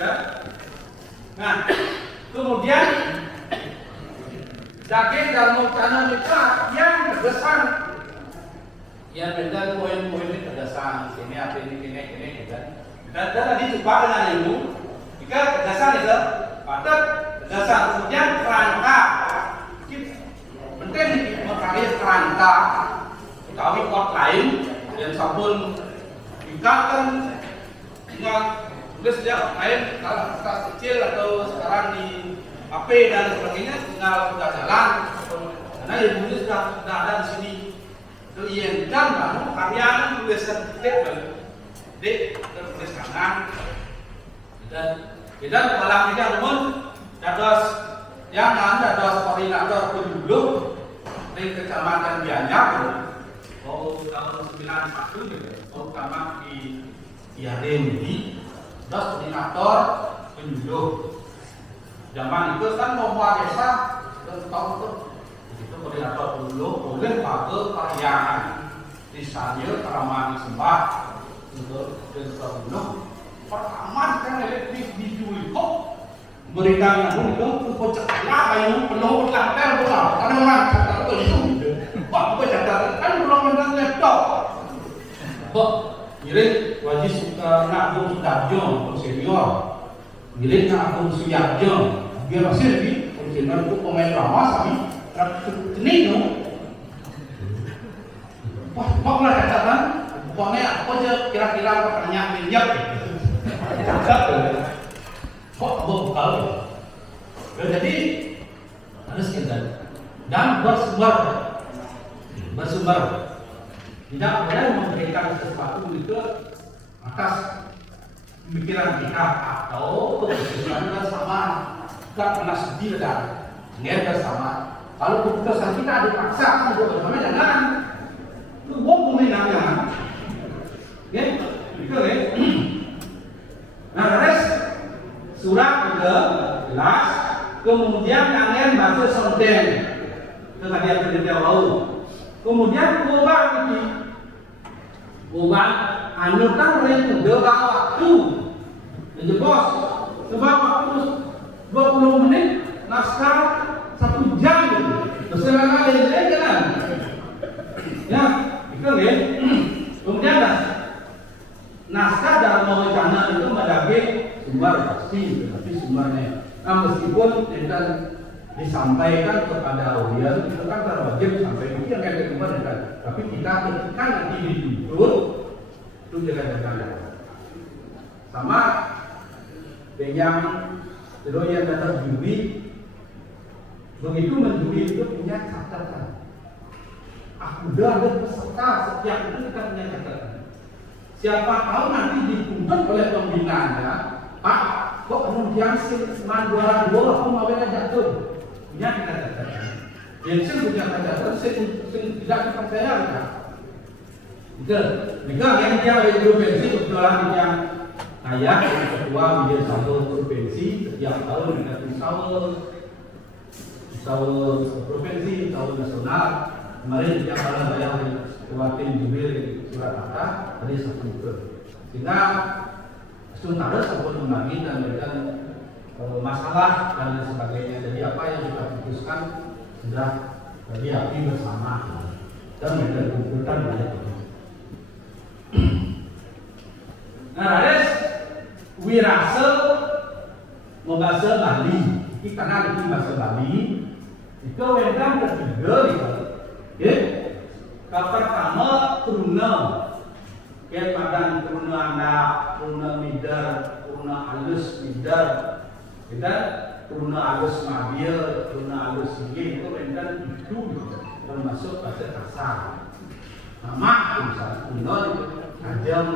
Ya. Nah, kemudian daging dan makanan kita yang berkesan, yang beda poin-poin ini kedasan, ini apa ini gitu. Dan tadi coba dengan ibu, jika kedasan itu, pada kedasan kemudian kerangka, penting mencari kerangka, kawin kuat lain dan sabun, jika kan dengan tulis sejak lain kalau kita kecil atau sekarang di HP dan sebagainya tinggal sudah jalan, karena ibu ini sudah ada di sini. Kemudian baru karya tulisan tulis kanan dan malam ini namun dados yang dados koordinator penduduk di Kecamatan Gianyar tahun 91 terutama di Diademi dados koordinator penduduk. Zaman itu kan nomor desa tahun itu koordinator penduduk boleh pakai perayaan di sana Taman Sembah untuk penduduk. Pertama kan elektrik di Juiko berikan yang itu kocak lah kayu penuh lantai bola karena orang kata itu pak apa catat kan belum menang laptop kok ngirim wajib suka Agung Sudarjo senior ngirim Agung Suyarjo biar masih lebih senior itu pemain drama sami ini no wah kok lah catatan pokoknya apa aja kira-kira pertanyaan minyak kok bekal jadi harus kita dan bersumber tidak boleh memberikan sesuatu itu atas pemikiran kita atau keputusan bersama tidak pernah sedih dan nggak bersama kalau keputusan kita dipaksa untuk bersama jangan itu boleh jangan ya itu ya. Nah, res surat ke jelas, kemudian kangen bahasa sonten, kemudian kerja laut, kemudian ubah anutan oleh kuda waktu, jadi bos, sebab waktu 20 menit, naskah 1 jam, terserah kalian kan, ya, itu ya, kemudian naskah dalam wacana itu mendapat sumber pasti, tapi sumbernya. Nah, meskipun tidak disampaikan kepada audiens, itu kan terwajib sampai itu yang kayak kemarin kan. Tapi kita ketika nanti ditutur, itu jangan sama yang terus yang datang juri, begitu menjuri itu punya catatan. Aku udah ada peserta setiap itu kita punya catatan. Siapa tahu nanti dituntut oleh pembinaannya, Pak, kok kemudian seman 2 aku mau jatuh. Punya kita catatan. Yang punya catatan, tidak dipercaya kan? Jika yang dia dari provinsi kebetulan yang saya ketua menjadi satu provinsi setiap tahun dengan misal provinsi, tahun nasional. Kemarin yang pada saya ketua tim jubir Surakarta tadi satu sehingga sementara sebut membagi dan memberikan masalah dan sebagainya. Jadi apa yang kita putuskan sudah dihadapi bersama dan memberikan keputusan banyak. Nah, Raden wirasa membahasa Bali. Ini karena itu bahasa Bali itu yang ketiga ya, pertama kuruna, ya badan kuruna anak, kuruna mider, kuruna halus mider, kita kuruna halus mabil, kuruna halus sigi itu rentan itu termasuk bahasa kasar. Nama misalnya kuruna itu ajam,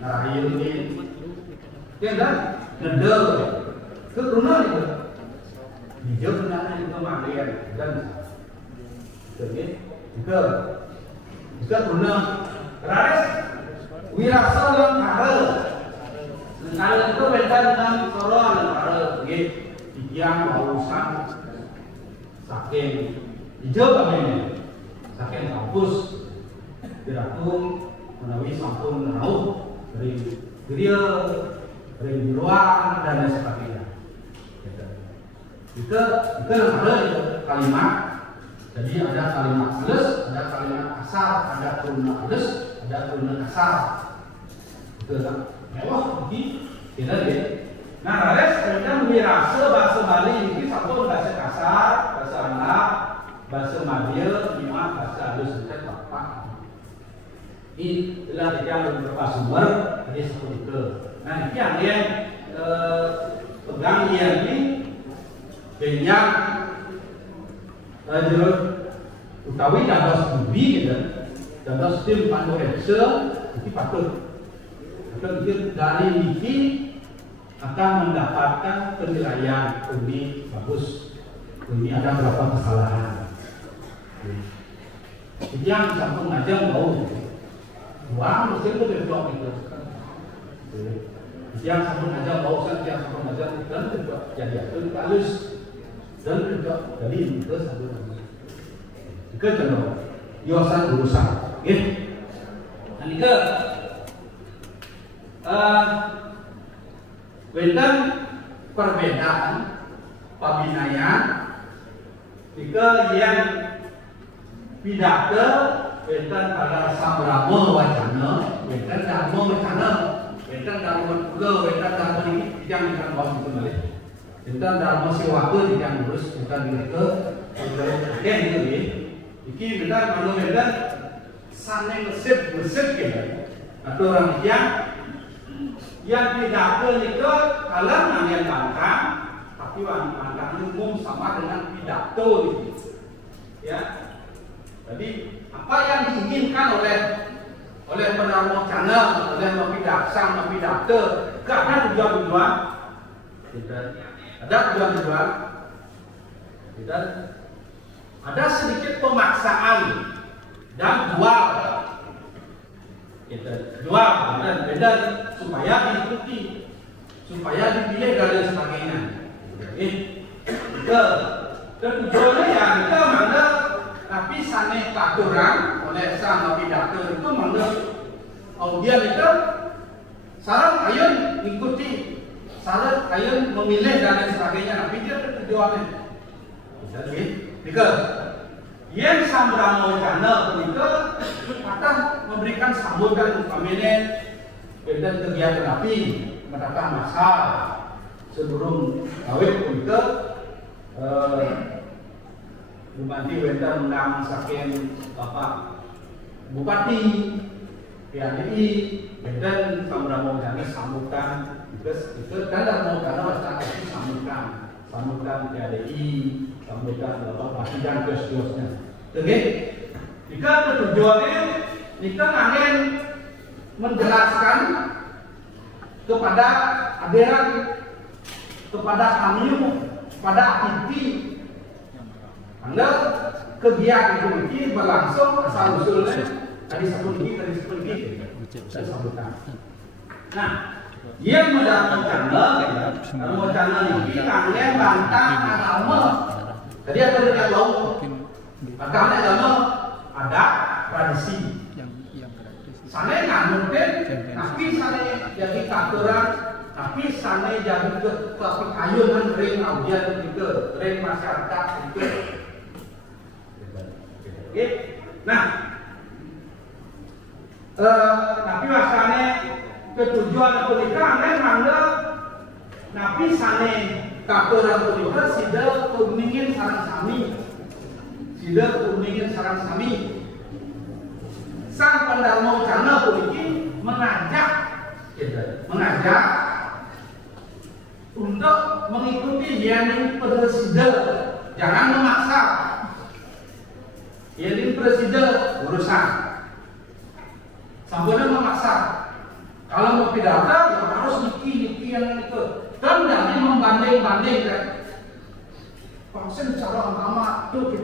rahayun ini, ya kan, ngedel, itu kuruna itu, hijau benar itu mabil dan jadi juga guna ras wirasa dan kara. Kalau itu beda dengan koron kara, yang urusan saking hijau kami saking kampus diratung menawi sampun rauh dari geria ring di luar dan lain sebagainya. Itu ada kalimat. Jadi ada kalimat halus, ada kalimat kasar, ada kalimat halus, ada kalimat kasar. Itu kan mewah begini, kita lihat. Nah, kita merasa bahasa Bali ini satu bahasa kasar, bahasa Arab, bahasa Madya, lima bahasa halus dan bapak. Ini adalah yang beberapa sumber dari satu itu. Nah, ini yang pegang ini banyak utawi dados studi gitu, dados tim pandu Excel, itu patut dari ini akan mendapatkan penilaian ini bagus, ini ada berapa kesalahan. Yang sambung aja mau, wah mesin itu berdua itu. Yang sambung aja mau, yang sambung aja dan berdua jadi itu halus dan berdua jadi itu sambung. Jika contoh, yosan berusaha, gitu. Dan jika wonten perbedaan pabinayan jika yang pidato wonten pada sambrama wacana wonten dharma wacana wonten dharma pula wonten dharma ini yang akan bawa kembali wonten dharma sewaka yang terus bukan mereka yang itu ni iki benar kalau wonten sane mesip gitu atau orang yang pidato itu kalau namanya bangkang, tapi bangkang umum sama dengan pidato itu, ya. Jadi apa yang diinginkan oleh penerima channel, oleh pidato, karena tujuan, ada tujuan, ada sedikit pemaksaan dan jual. Jual dan beda supaya diikuti, supaya dipilih dan lain sebagainya. Tujuannya ya kita mana, tapi sana aturan oleh sang pidato itu mana audiens itu saran kalian ikuti, saran kalian memilih dan lain sebagainya. Tapi dia tujuannya. Jadi, jika yang sambrama channel itu akan memberikan sambutan umpamanya dan kegiatan api mendatang masa sebelum awet untuk Bupati Wenta menang saking Bapak Bupati PADI dan sambrama channel sambutan itu kan mau karena masyarakat itu sambutan PADI sambutan Bapak Bupati dan kios-kiosnya. Oke, jika tujuannya kita ingin menjelaskan kepada aderan, kepada kami, kepada aktivitas, Anda kegiatan ini berlangsung asal usulnya tadi sebelum ini, saya sambutan. Nah, yang mendapatkan channel ini kalian bantah agama. Jadi apa yang agama? Agama ada tradisi. Sana nganuten, tapi sana jadi aturan, tapi sana jadi kepikayunan ring audiens itu, ring masyarakat itu. Nah, tapi masanya ketujuan politika anda nabi sana aturan politika sudah kuningin sarang sami, sang pendarma wacana politik mengajak untuk mengikuti yang presiden, jangan memaksa. Yang presiden urusan, sambil memaksa. Kalau mau pidato, ya harus niki yang itu. Dan jangan membanding-bandingkan. Vaksin cara agama itu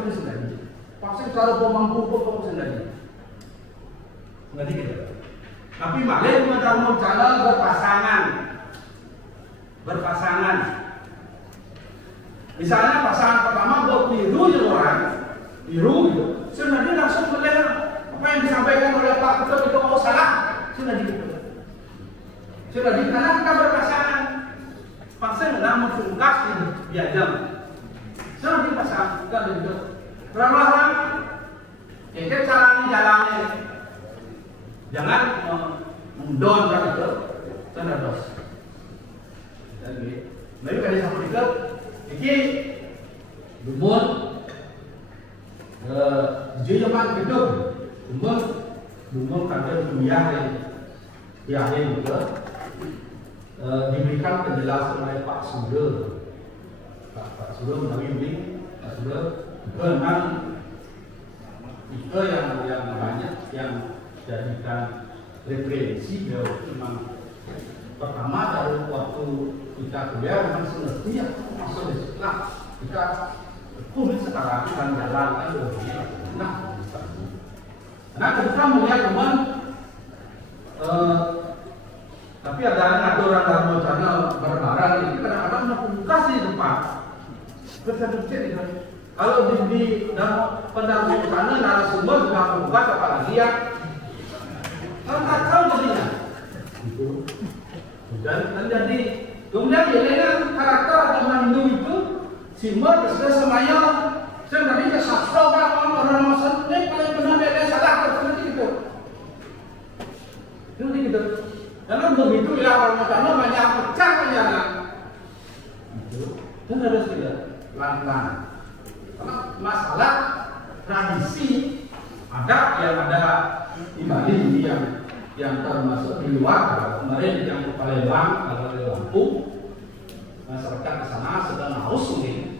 ini sendiri. Vaksin cara pemangku itu sendiri. Ngerti gitu. Tapi malah mendalam cara berpasangan. Misalnya pasangan pertama biru orang, biru gitu. Sebenarnya langsung melihat apa yang disampaikan oleh Pak Ketua itu mau salah, sudah gitu. Sudah di karena kita berpasangan. Paksa namun pungkas ini biadam. Sudah di pasangan kita bentuk. Perlahan, kita caranya jalannya. Jangan mendon kan itu, sudah dos. Jadi, baik kali sampai itu, ini lumur, jaman itu, lumur kadang kuliah juga. Diberikan penjelasan oleh Pak Sude. Pak Sude membimbing, Pak Sude memang itu yang banyak yang jadikan referensi beliau memang pertama dari waktu kita kuliah memang semestinya masuk di sekolah kita kulit sekarang dan jalan kan nah ketika melihat teman tapi ada orang dalam wacana bareng-bareng ini kadang-kadang membuka di depan. Bersedikit itu. Kalau di dalam pendamping sana narasumber sudah membuka apalagi ya. Kalau tak tahu jadinya. Itu. Dan jadi kemudian dia karakter agama Hindu itu simbol sudah semuanya. Sebenarnya sastra orang Muslim ini paling benar beda salah seperti itu. Jadi gitu. Karena begitu ya orang Muslim banyak pecah penjara. Dan harus tidak pelan-pelan. Karena masalah tradisi adat yang ada di Bali yang termasuk di luar. Kemarin yang ke Palembang, kalau di Lampung, masyarakat di sana sedang haus mungkin.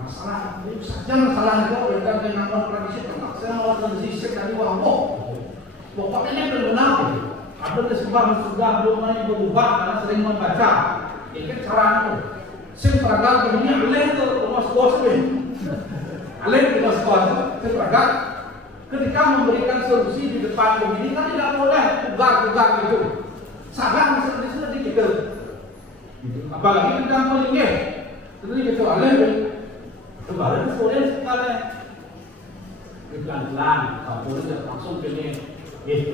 Masalah itu saja masalah itu bukan dengan tradisi termaksa orang tradisi sekali wabok. Pokoknya ini benar. Ada disebabkan sudah belum berubah karena sering membaca. Ini cara itu. Semperagat ini alih itu rumah sekolah ini. Alih rumah sekolah itu semperagat. Ketika memberikan solusi di depan begini kan tidak boleh tugar gitu. Salah misalnya sudah dikit. Apalagi tentang polingnya. Jadi gitu alih. Kemarin sore sekali. Pelan-pelan, kamu langsung pilih.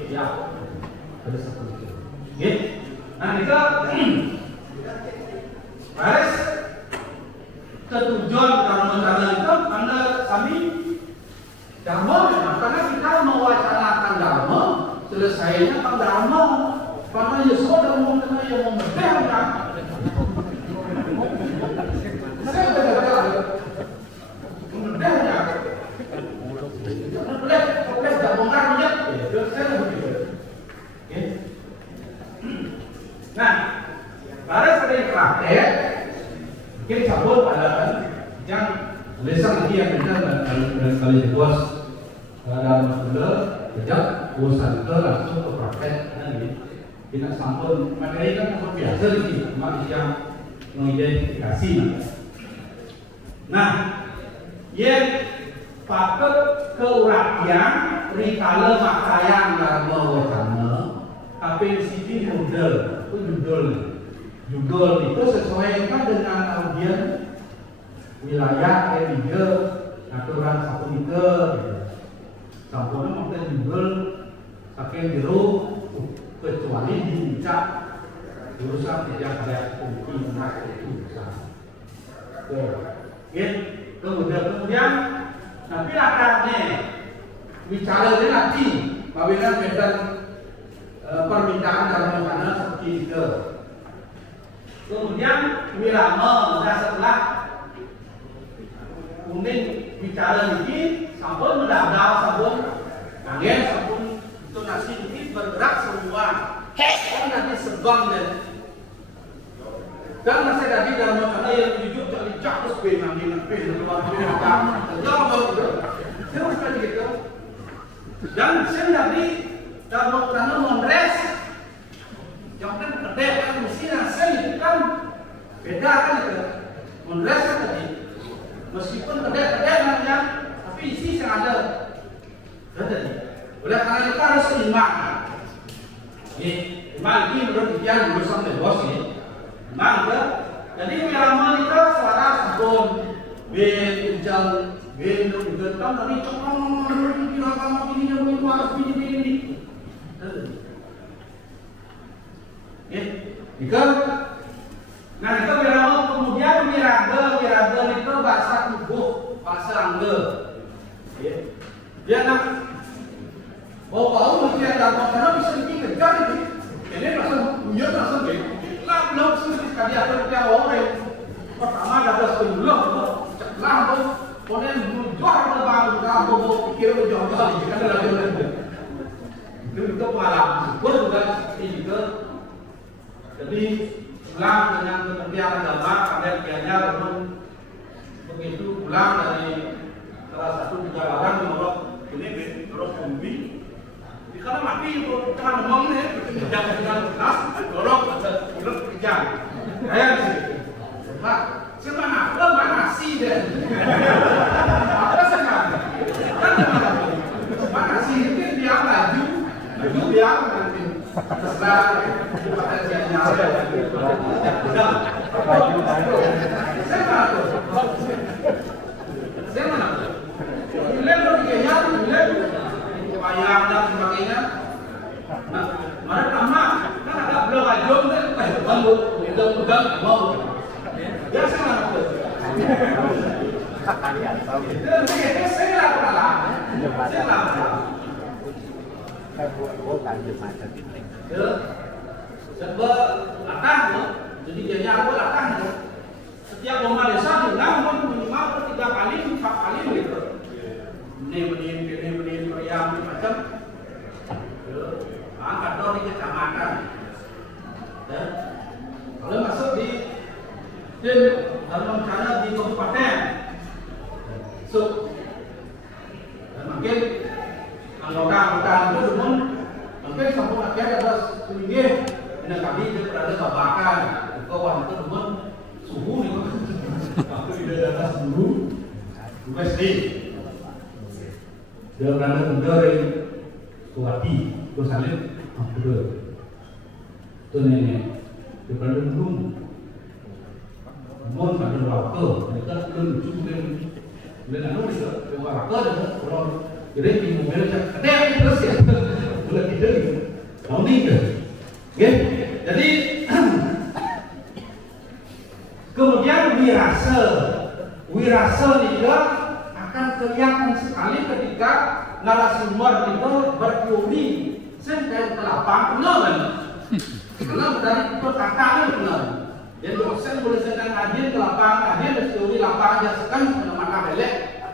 Ya. Ada satu itu. Nah kita harus ketujuan karena itu anda kami dharma memang karena kita mewacanakan dharma selesainya kan dharma karena Yesus dan mengatakan yang memerdekakan. Saya berkata memerdekakan. Boleh tak bongkarnya? Saya begitu. Nah, pada sering praktek, kita cabut pada yang lesson lagi yang benar dan kali bos dalam masalah kerja urusan itu langsung ke praktek nanti kita sampun materi kan sangat biasa sih, cuma yang mengidentifikasi. Nah, yang patut keuraian rikala makayang dharma wacana APCD model itu judul itu sesuaikan dengan audiens wilayah K3 aturan 1 meter sampurna mungkin judul saking biru kecuali diucap urusan tidak ada kunci menak itu kemudian tapi akarnya bicara nanti apabila beda permintaan dalam mana seperti itu. Kemudian wirama setelah kemudian bicara ini sampun mendadak sampun angin sampun itu nasi ini bergerak semua. Kan nanti sebang dan masih tadi dalam mana yang jujur cari jatuh benangin keluar terus kan gitu. Dan saya tadi dalam mana mengres yang kan kedai kan mesin hasil itu kan beda kan itu mengres kan tadi meskipun kedai namanya tapi isi yang ada tadi oleh karena itu harus seimbang imbang ini menurut yang berusaha bos ini imbang ke jadi wirama itu suara sabun ben ujang ben kan tadi kira-kira ini yang harus ini Nah itu wirama kemudian wiraga itu bahasa tubuh, bahasa angge. Dia nak bau mesti ada karena bisa dikejar ini. Ini langsung punya langsung deh. Belum sekali ada yang orang. Pertama ada sebelum celah tu, kemudian jual lebar kita pikir jual kali kan ada lagi. Itu pengalaman. Juga juga. Jadi pulang dengan Kementerian Agama, kalian belum begitu pulang dari salah satu perjalanan menurut ini menurut bumi. Kalau mati itu jangan ngomong nih, jangan keras, dorong udah kerja. Kayak sih. Pak, siapa nak? Mana sih deh? Apa sekarang? Mana sih itu dia laju dia nanti terserah potensinya ada. Saya mana? Lihat dia lihat wayang dan sebagainya. Nah, mana tamat kan ada belum ajom kan? Bambu, pegang mau. Ya saya mana tu? Saya lah pernah. Saya lah. Sebab latah, jadi dia apa latah? Setiap lomba desa diundang minimal 3 kali, 4 kali gitu. Ini meriam macam. Angkat dong di kecamatan. Kalau masuk di dalam cara di kabupaten, dan mungkin anggota itu belum mungkin sambung akhir ada sedikit dengan kami dia berada kabakan kawan itu belum suhu nih waktu tidak ada suhu USD dia berada dari Kuwati Gosalin betul itu nenek dia berada belum mon pada waktu mereka belum cukup dan anu bisa waktu dengan orang jadi di mobil ada yang terus ya boleh tidak ini oke jadi kemudian wirasa juga akan kelihatan sekali ketika narasumber itu berteori sampai ke lapang benar dari perkataan benar. Jadi dosen boleh sedang hadir ke lapangan, hadir teori lapangan yang sekan pada mata belek,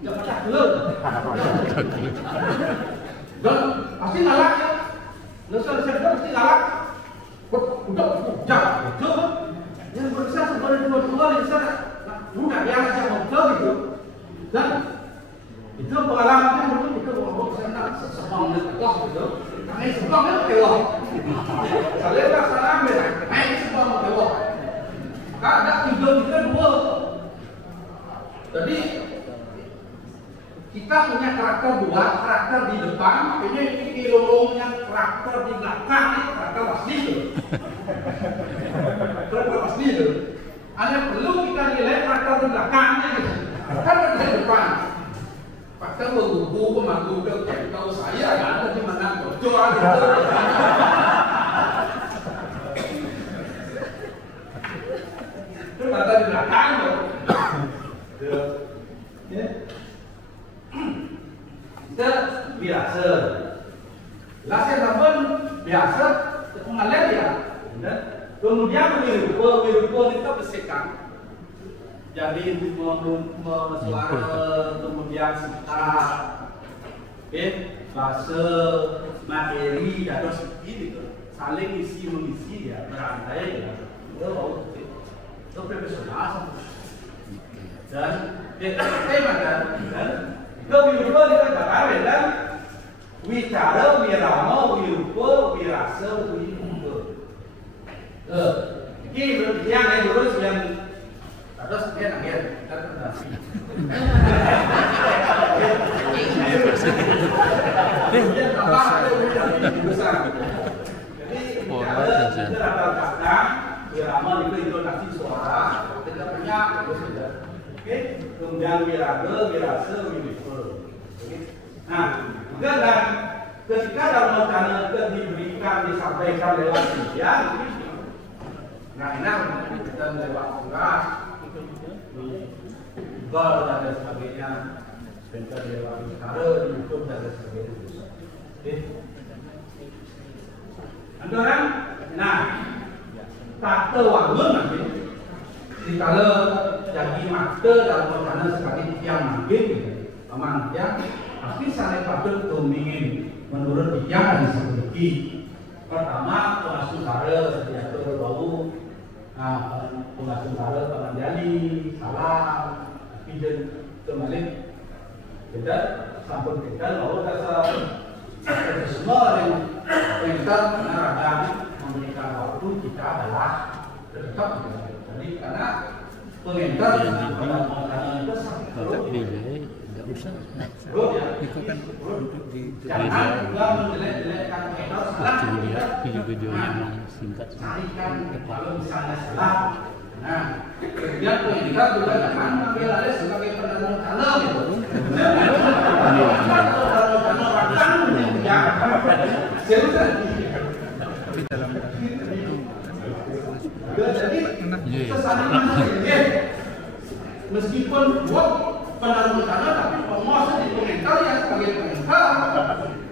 dia pecah belum. Dan pasti galak ya, dosen pasti galak. Udah betul. Yang berusaha sebagai dua di sana, mudah biasa yang betul gitu. Dan itu pengalaman itu ngomong tentang sesemang lepas gitu. Ini semua kan kewah. Saya tak salah mereka. Ini semua kewah. Ada tiga dua. Jadi kita punya karakter dua, karakter di depan. Ini ilmunya karakter di belakang. Ini karakter asli itu. Karakter asli itu. Hanya perlu kita nilai karakter di belakangnya. Karakter di depan. Fakta berguru pemangku ke tahu saya ada di mana bocor gitu. Itu kata di belakang loh. Kita biasa. Lasnya pun biasa mengalir ya. Kemudian wirupa kita bersihkan. Jadi suara kemudian sekitar, bahasa materi dan seperti itu saling isi mengisi ya berantai ya itu profesional dan tema dan kewirupa kita bakal dan wicara wirama wirupa wirasa wirupa ini yang lurus yang terus dia akhir terkonsentrasi. Dia apa itu besar. Jadi kita ada kata wirama itu intonasi suara kita punya itu sudah. Oke, kemudian wiraga, wirasa, wirupa. Nah, dan ketika dalam wacana itu diberikan disampaikan lewat media, nggak enak dan lewat surat gol dan lain sebagainya, bentar lewat cara di YouTube dan lain sebagainya. Oke, ada orang, nah kata wangun nanti dikala jadi master dalam wacana sekali yang mungkin aman ya, tapi saya patut domingin menurut yang disebutkan. Pertama pengasuh kara diatur bau, pengasuh kara penganjali salam, pijen terbalik kita sampun kita bahwa dasar semua yang kita menerapkan memberikan waktu kita adalah tetap. Jadi karena pengentar itu jangan menjelek-jelekkan pengentar salah. Video yang singkat. Kalau misalnya salah, nah kemudian pengentar juga jangan mengambil alih sebagai pendanaan channel gitu. Jadi meskipun buat pendanaan channel tapi penguasa di komentar ya sebagai komentar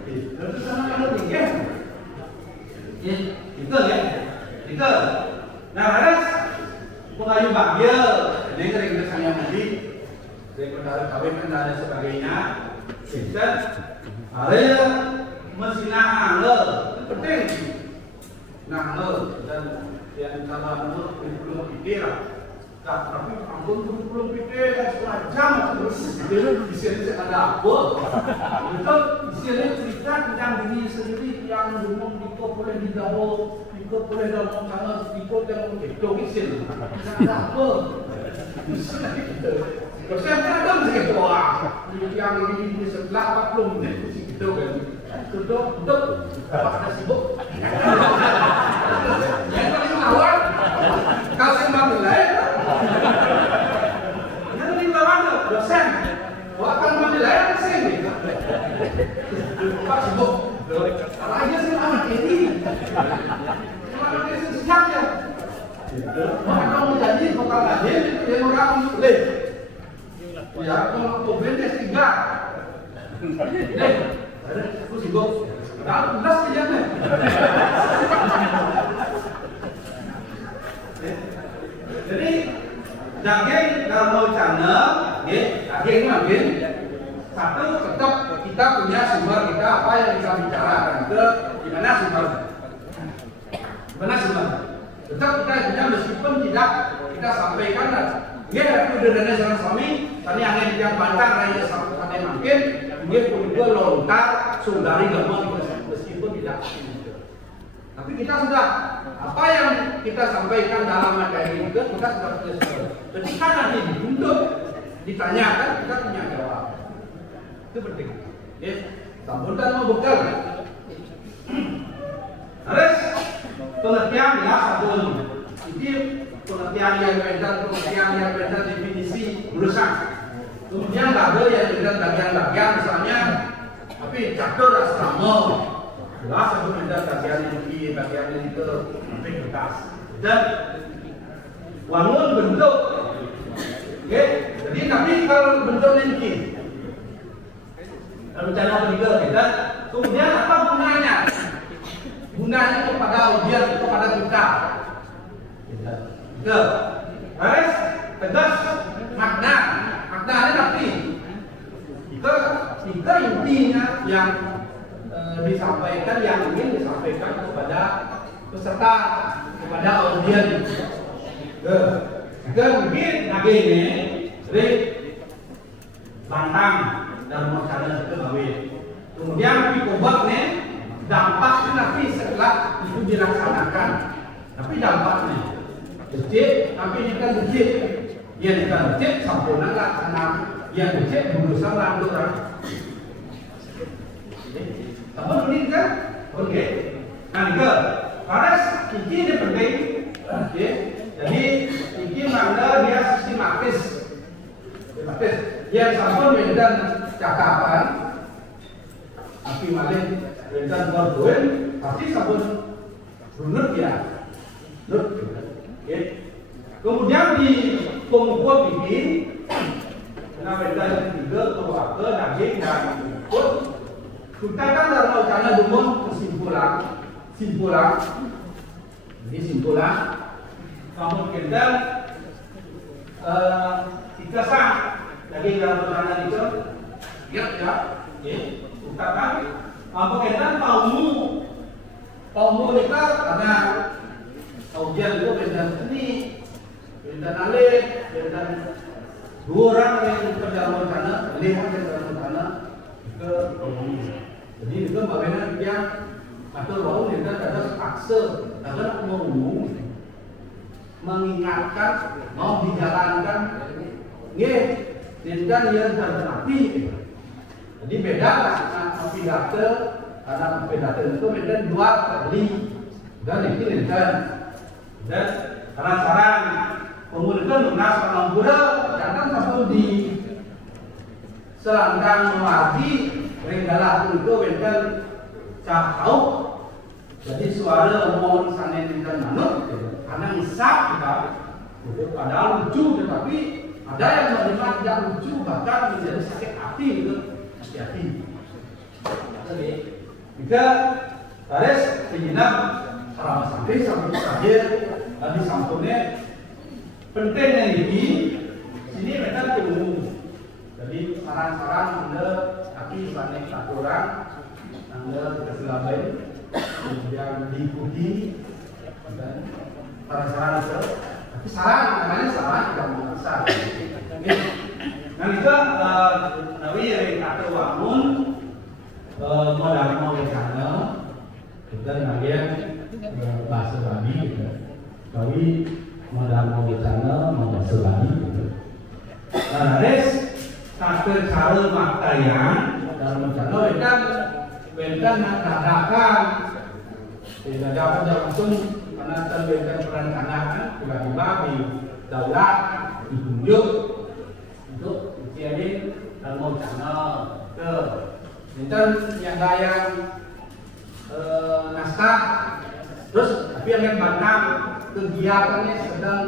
itu sama kalau tinggi itu ya itu. Nah harus pengayu bahagia ini sering kesannya mandi dari pendana kawin dan sebagainya kita ada mesinah itu penting nah dan yang kalau belum pikir tapi ampun belum pikir setengah jam terus di sini ada apa itu di sini cerita tentang diri sendiri yang belum ikut boleh didawo ikut boleh dalam sana ikut yang itu isin ada apa terus saya ada mesti doa yang ini setelah 40 menit itu kan duduk apa sibuk yang paling awal kalau sembang lain yang paling awal dosen akan menilai sini pak sibuk aja sih amat ini kalau dia siap ya kalau mau jadi bakal hadir yang orang leh ya kalau problem S3 aku sibuk kalau belas kejadian jadi daging dalam wacana daging mungkin satu tetap kita punya sumber kita apa yang kita bicarakan itu gimana sumbernya tetap kita punya meskipun tidak kita sampaikan dia itu dana seorang suami tadi angin yang bantang raya sampai mungkin dia juga lontar saudari gampang meskipun tidak. Tapi kita sudah apa yang kita sampaikan dalam materi itu kita sudah selesai. Ketika nanti dituntut ditanyakan kita punya jawab. Itu penting. Ya, sambutan mau bekal. Harus pengertian ya sabun. Ini pengertian yang benar, pengertian yang benar definisi urusan. Kemudian label yang benar bagian-bagian misalnya, tapi catur asrama. Jelas aku benar bagian ini, bagian ini itu kertas. Dan wangun bentuk. Oke, jadi tapi kalau bentuk ini rencana ketiga kita, kemudian apa gunanya? Gunanya kepada audiens, kepada kita. Ke, harus tegas makna ini tapi tiga intinya yang disampaikan yang ingin disampaikan kepada peserta, kepada audiens. Ke mungkin ini dari bantang dalam wacana itu kawin. Kemudian dikobat nih dampaknya nanti setelah itu dilaksanakan. Tapi dampaknya kecil, tapi ini kan kecil. Yang kecil sempurna laksana, yang kecil berusaha lanjutan. Teman ini kan, oke. Nah, ke paras ini penting. Oke. Jadi ini mana dia sistematis. Yang sampun dan cakapan, tapi malah dan berdoen pasti sampun runut ya. Ya. Kemudian di pemukul ini, karena beda yang ketiga, keluarga, daging, dan ikut. Kita kan dalam wacana dumun kesimpulan. Ini simpulan. Kamu kita kita sah daging dalam wacana itu. Ya. Kita kan. Kamu kita kamu kita karena ujian itu beda seni. Bintang alih, bintang dua orang yang dalam wacana, lihat dalam wacana ke penghuni. Jadi itu bagaimana dia atau baru kita ada paksa, ada mau mengingatkan, mau dijalankan, dan yang terjadi. Jadi beda lah pidato, karena pidato itu beda dua kali dan ini dan saran-saran pemulihan lunas pengampuran jangan satu di selangkang wajib ringgalah itu benten cahau jadi suara mohon sanen dan manut karena isap kita padahal lucu tetapi ada yang menerima tidak lucu bahkan menjadi sakit hati gitu hati-hati. Jadi jika taris penginap selama sampai terakhir tadi sampurnya pentingnya ini sini mereka tunggu. Jadi saran-saran Anda kaki sanek aturan Anda keselabain kemudian diikuti dan saran-saran itu. Tapi saran namanya saran tidak memaksa. Nah itu Nabi yang kata wangun mau wacana kita bagian bahasa babi Nabi mau wacana mau bahasa babi. Nah res kata cara maktayan dalam wacana bentang dadakan langsung karena terbentang perencanaan tiba-tiba di daulat ditunjuk untuk jadi dalam wacana ke bentang yang dayang naskah terus tapi yang bantang kegiatannya sedang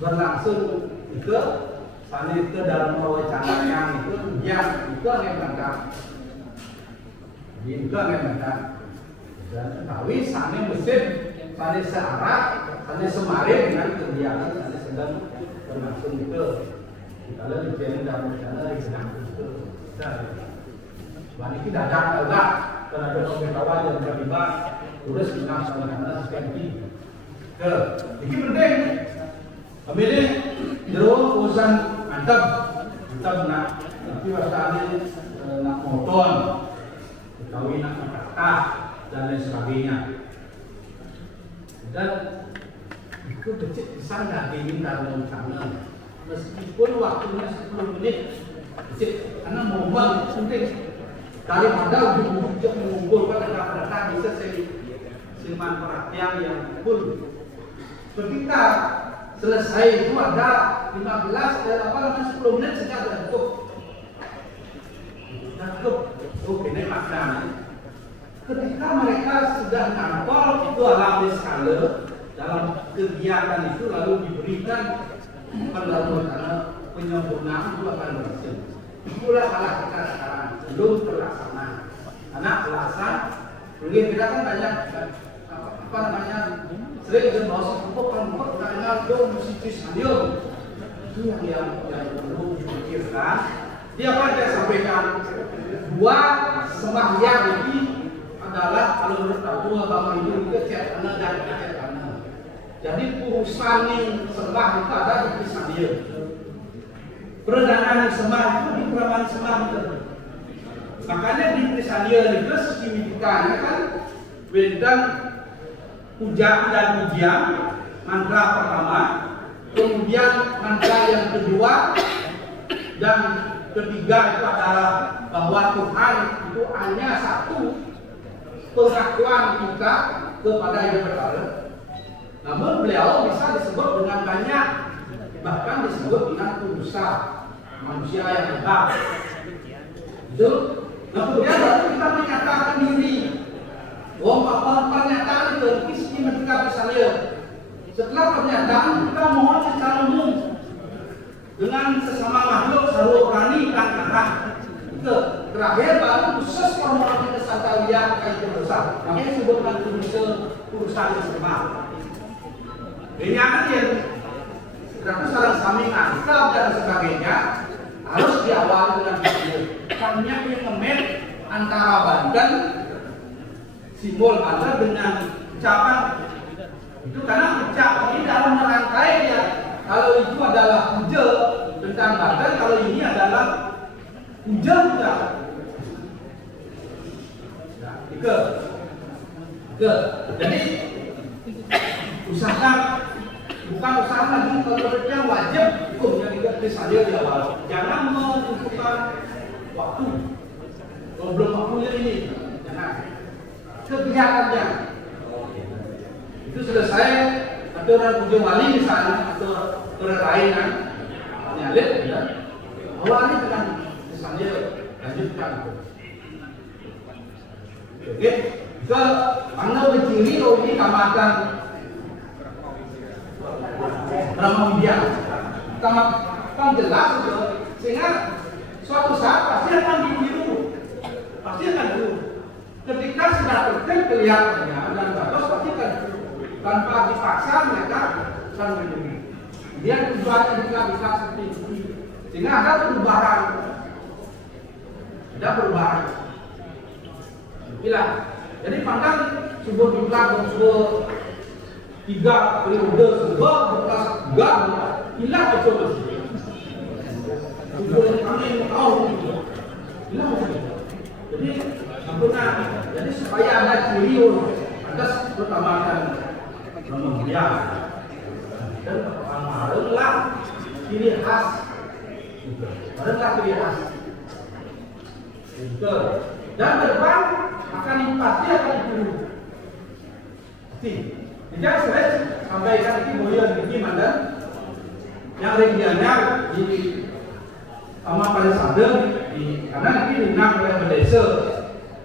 berlangsung itu sana itu dalam wacana yang itu yang itu yang bantang itu yang bantang dan tahu sana mesin sana searah sana semarin dengan kegiatan sana sedang berlangsung itu kalau dijalan dalam wacana sedang itu Bani kita dadak juga karena ada pemberitahuan yang tiba-tiba tulis dengan sama-sama sekali. Ini penting. Ambilin jeruk urusan mantap nak tapi wasalnya nak motor, kawin nak kata dan lain sebagainya. Dan itu kecil besar nggak ingin dalam sana. Meskipun waktunya 10 menit, kecil karena momen penting. Daripada untuk mengumpulkan data-data bisa simpan perhatian yang full. Ketika selesai itu ada 10 menit saja sudah cukup. Oke, ini maknanya. Ketika mereka sudah nampol itu alami skala dalam kegiatan itu lalu diberikan pendapatan penyempurnaan itu akan berhasil. Itulah salah kita sekarang belum terlaksana. Anak pelaksanaan, mungkin kita kan banyak apa namanya sering bermaksud untuk karena dong musisi senior itu yang perlu dipikirkan. Dia apa dia sampaikan dua sembahyang ini adalah kalau menurut aku bahwa ini kecet anak dan kecet anak. Jadi urusan yang sembah itu ada di senior. Perendangan sembah itu di peramaan sembah itu. Makanya di Trisalia itu signifikannya kan bentang puja dan pujian mantra pertama, kemudian mantra yang kedua dan ketiga itu adalah bahwa Tuhan itu hanya satu pengakuan kita kepada yang berhala. Namun beliau bisa disebut dengan banyak, bahkan disebut dengan Tusa, manusia yang hebat. Itu. Nah kemudian baru kita menyatakan diri. Pernyataan itu kisi mereka misalnya Setelah pernyataan kita mohon secara umum dengan sesama makhluk selalu berani dan arah. Terakhir baru khusus permohonan kesantawian kait dosa. Makanya disebutkan urusan bersama. Ini aja berarti salah sami angkap dan sebagainya harus diawali dengan video. Kami yang ngemet antara Banten simbol Banten dengan ucapan itu karena ucap ini dalam rangkai ya. Kalau itu adalah hujah tentang Banten, kalau ini adalah hujah juga. Jadi usaha bukan usaha lagi kalau wajib hukum yang digaris saja di awal. Jangan menentukan waktu. Kalau belum waktunya ini, jangan. Kegiatannya itu selesai aturan ujung wali misalnya atau aturan lain kan nyalip ya. Awali dengan misalnya lanjutkan. Oke, ke mana menciri ini tamatan Brahmavidya. Kan jelas itu sehingga suatu saat pasti akan ditiru, pasti akan ditiru. Ketika sudah tertib kelihatannya dan bagus pasti akan tanpa dipaksa mereka akan menjadi. Dia tujuannya juga bisa seperti itu, sehingga ada perubahan, ada perubahan. Bila jadi pandang subur juga subur 3 periode subur bekas gak hilang betul. Subur kami tahu hilang betul. Jadi sempurna. Jadi supaya ada ciri ada utamakan kemudian dan barulah ciri khas. Barulah ciri khas. Dan depan akan pasti akan dulu. Tidak seret sampaikan ini boyan ini mana yang regionnya di sama pada sadar di karena ini diundang oleh pedesa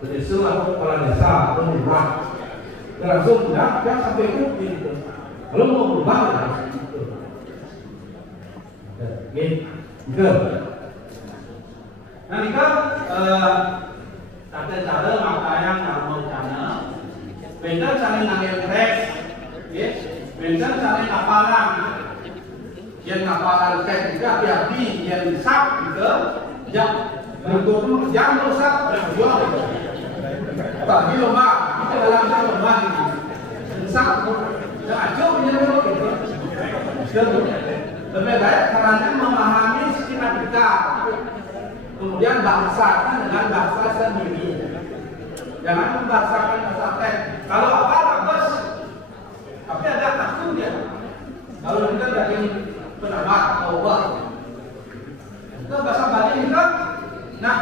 atau kepala desa atau lurah langsung sudah yang sampai itu gitu. Kalau mau berubah harus gitu. Gitu. Nah jika kata cara makanya kalau cara beda cara nangil rek, beda cara kapalan, yang kapalan rek juga hati-hati, yang sak juga, yang bentuk yang rusak berjual. Bagi lomba, kita dalam lomba ini, sak, yang acuh punya lomba gitu. Lebih baik caranya memahami sekitar kita. Kemudian bahasakan dengan bahasa sendiri. Jangan membahasakan bahasa teks. Kalau apa bagus, tapi ada takutnya. Kalau kita dari pendapat atau apa, itu bahasa Bali juga. Nah,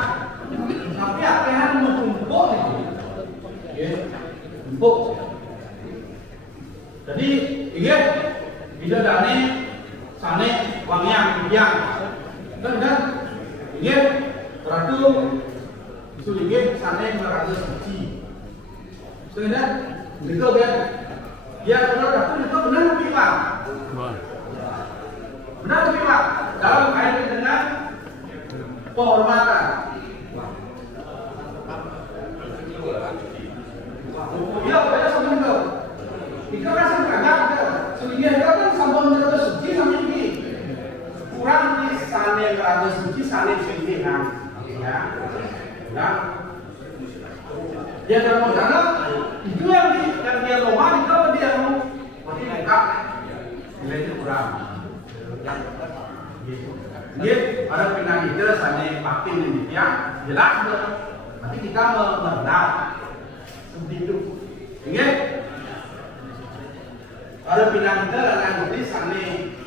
tapi apa yang mengumpul itu, kumpul. Jadi, ingat bisa dari sana wangnya yang, kan? Ingat. Ratu sulit sana merasa suci. Sudah, itu kan? Dia kalau ratu itu benar pilih. Benar pilih dalam kaitan dengan penghormatan. Dia boleh sambung tu. Jika rasa kagak, sulit dia kan sambung merasa suci sampai ini. Kurang di sana merasa suci sana suci kan. Ya, nah, dia dalam sana itu yang dia lomba itu dia mau berarti lengkap nilainya kurang. Dia ada pengajian sana makin demikian jelas nanti kita mengenal seperti itu. Ingat ada pengajian yang nanti sana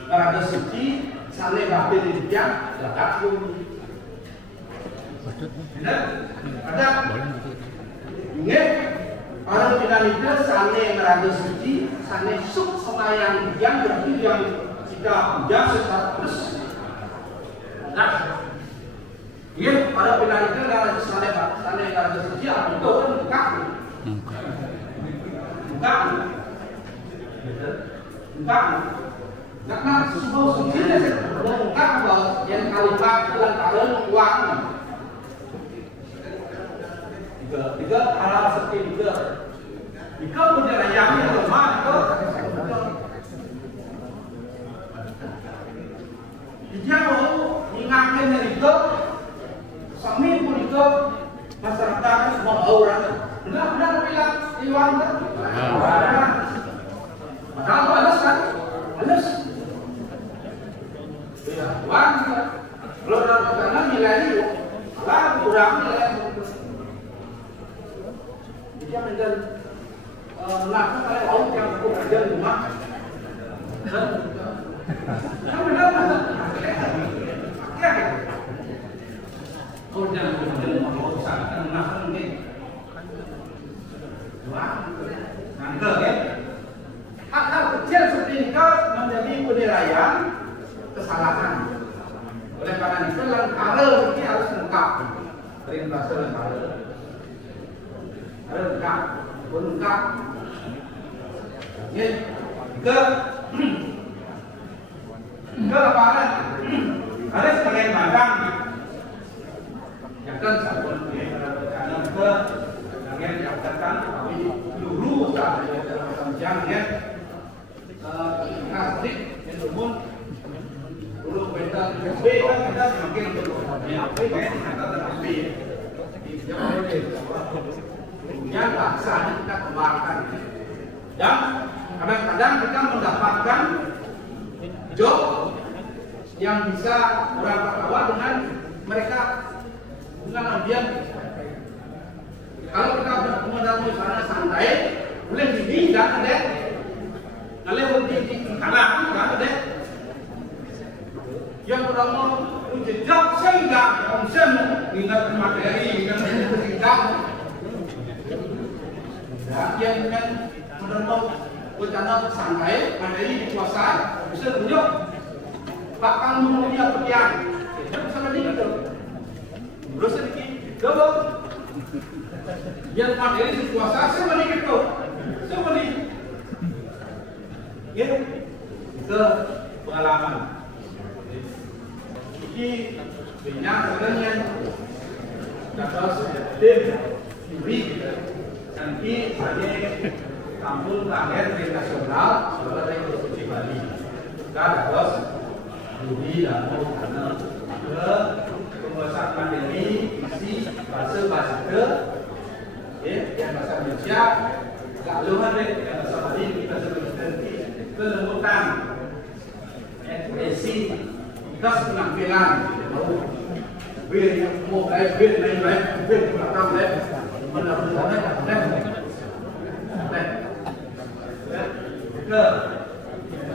berada suci sana makin demikian lekat pun. Benar? Ada? Ingat? Orang bilang itu sana merasa suci, sana suk semayang yang berarti yang kita puja secara terus. Nah, ingat? Orang bilang itu sana merasa suci, apa itu kan buka. Buka. Enggak. Karena semua sumbernya mengungkap bahwa yang kalimat lantaran uang. Tiga hal seperti tiga. Jika berjalan yang lemah itu, dia mau ingatkan dari itu, sambil pun itu masyarakat semua orang. Benar-benar bilang iwan kan? Padahal balas kan? Balas. Ya, uang. Kalau dalam makanan nilai itu, lah kurang nilai. Dia menjadi nak kalau orang yang bekerja di rumah, kan benar kan? Ya, oh jangan bekerja mau usahakan makan ni. Wah, nangkep ya. Hal-hal kecil seperti ini menjadi penilaian kesalahan. Oleh karena itu lengkara ini harus lengkap. Perintah lengkara harus lengkap, lengkap. Ke lebaran ada sebagai bandang. Jangan satu karena ke yang dikatakan dulu saat jangan kasih yang umum dulu beda B kan kita semakin berubah B kan kita tetap B yang paksa kita kembangkan dan kadang-kadang kita mendapatkan job yang bisa berapa dengan mereka dengan ambian. Kalau kita berkomunikasi di sana santai, boleh di dan ada, boleh di kanan dan ada. Yang pertama menjejak sehingga konsep minat materi dan sehingga yang menerima rencana santai materi dikuasai bisa tunjuk bahkan mengulia petian itu bisa begitu terus sedikit dulu yang materi dikuasai seperti itu seperti ya itu pengalaman ini banyak sebenarnya kata tim juri nanti ada kampung lahir nasional sebagai Provinsi Bali. Kita harus juri dan karena ke pembahasan mandiri isi bahasa ke yang bahasa Indonesia lalu ada yang bahasa Bali kita sebutkan kelembutan ekspresi das penampilan bir yang mau bir lain bir belakang lain benar-benar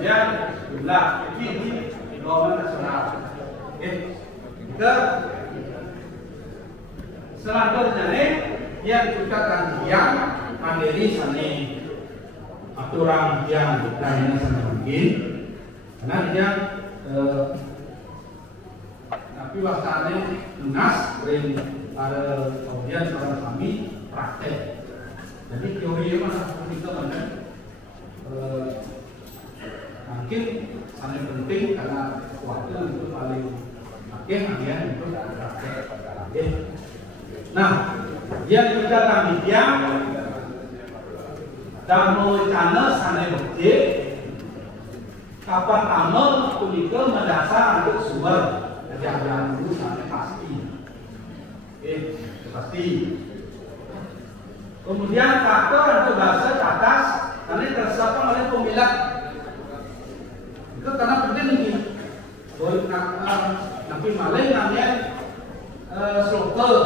yang jumlah ini norma nasional. Ke selanjutnya yang kita kajian mandiri sana aturan yang bukan sana mungkin karena dia tapi wasanya lunas dari para audiens orang kami praktek. Jadi teori mana kita mana mungkin sangat penting karena waktu itu paling makin hanya itu praktek. Nah, yang kita panitia dan rencana sangat bukti kapan amal kuliah mendasar untuk sumber jangan dulu sangat pasti. Pasti. Kemudian faktor untuk bahasa atas karena tersapa oleh pemilah itu karena penting ini. Boleh tapi malah namanya slogan,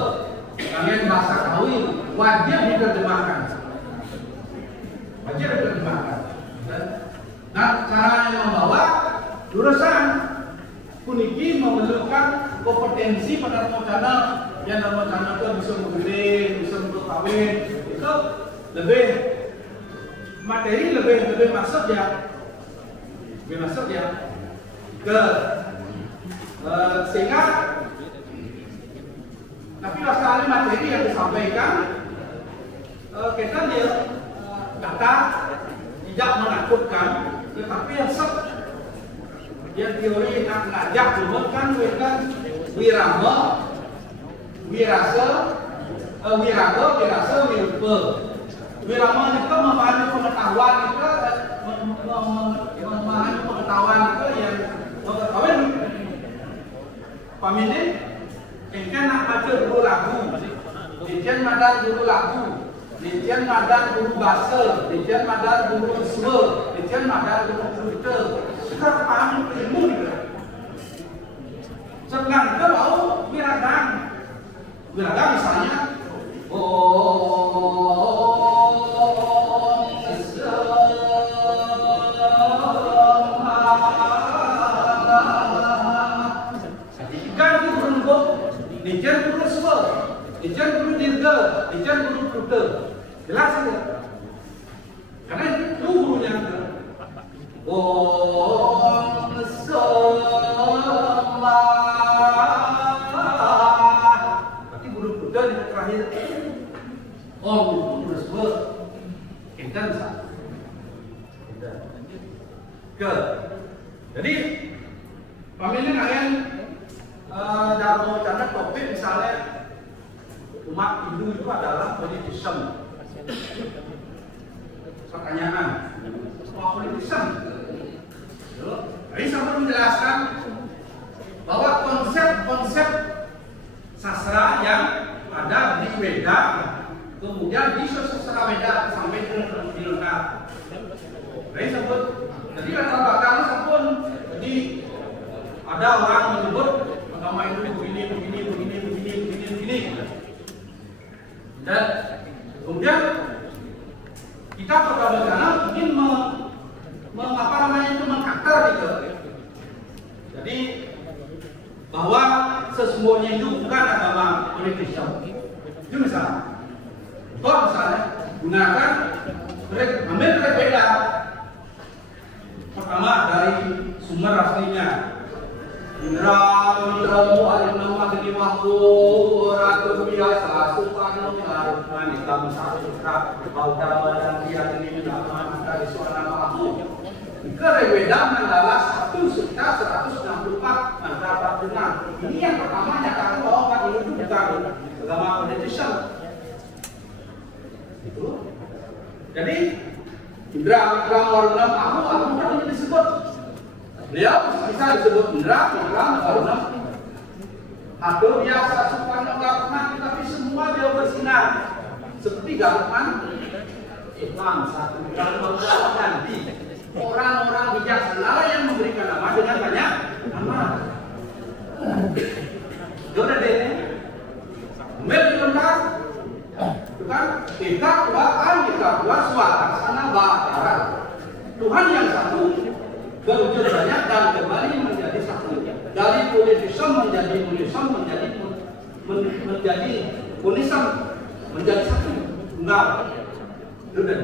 namanya bahasa kawi wajib diterjemahkan. Wajib diterjemahkan. Nah, cara yang membawa jurusan kuniki memerlukan kompetensi pada rencana yang rencana itu bisa menggede, bisa untuk kawin itu lebih materi lebih masuk ya ke sehingga tapi sekali materi yang disampaikan kita dia data tidak menakutkan, tetapi yang yang teori nak ngajak dulu kan wirama, wirasa, wirasa, wirupa. Wirama itu memahami pengetahuan itu, memahami pengetahuan itu yang mengetahui. Pamini, ingin nak baca dulu lagu, ingin madang dulu lagu, ingin madang dulu bahasa, ingin madang dulu suara, ingin madang dulu komputer. Sekarang paham ilmu juga. Sekarang kita baru wiragang misalnya, Dijan guru suara, dijan guru dirga, dijan guru puter. Jelas tidak? Karena itu gurunya. Om Salah. Berarti guru puter yang terakhir. Om guru suara. Kita bisa. Jadi pamilnya kalian dalam wacana topik misalnya umat Hindu itu adalah politisme. Pertanyaan, apa politisme? Jadi saya menjelaskan bahwa konsep-konsep sastra yang ada di Weda, kemudian di sastra Weda sampai di lengkap. Jadi sebut, jadi latar belakangnya sabun, jadi ada orang menyebut agama itu begini. Dan kemudian kita pertama ingin mengakar gitu. Jadi bahwa sesungguhnya itu bukan agama politisme. Itu misalnya, gunakan ambil berbeda. Pertama dari sumber aslinya. Indra-indra alim magni mahur biasa supano karman ikam sasutra bauta badan dia ini nama dari suara nama aku. Keberbedaan adalah 1.164 antara dengan ini yang pertama nyatakan bahwa umat Hindu bukan agama politisme. Itu. Jadi Indra warna aku kan disebut. Beliau bisa disebut Indra, Warna, atau biasa Sukarno Garutman, tapi semua dia bersinar seperti Garutman, Islam satu kalau ganti orang-orang bijaksana yang memberikan nama dengan banyak nama. Jodoh deh, lengkap, bukan kita buat suara sana barat. Tuhan yang satu. Berwujud banyak dan kembali menjadi satu. Dari politisme menjadi monisme, menjadi monisme, menjadi satu. Enggak. Sudah.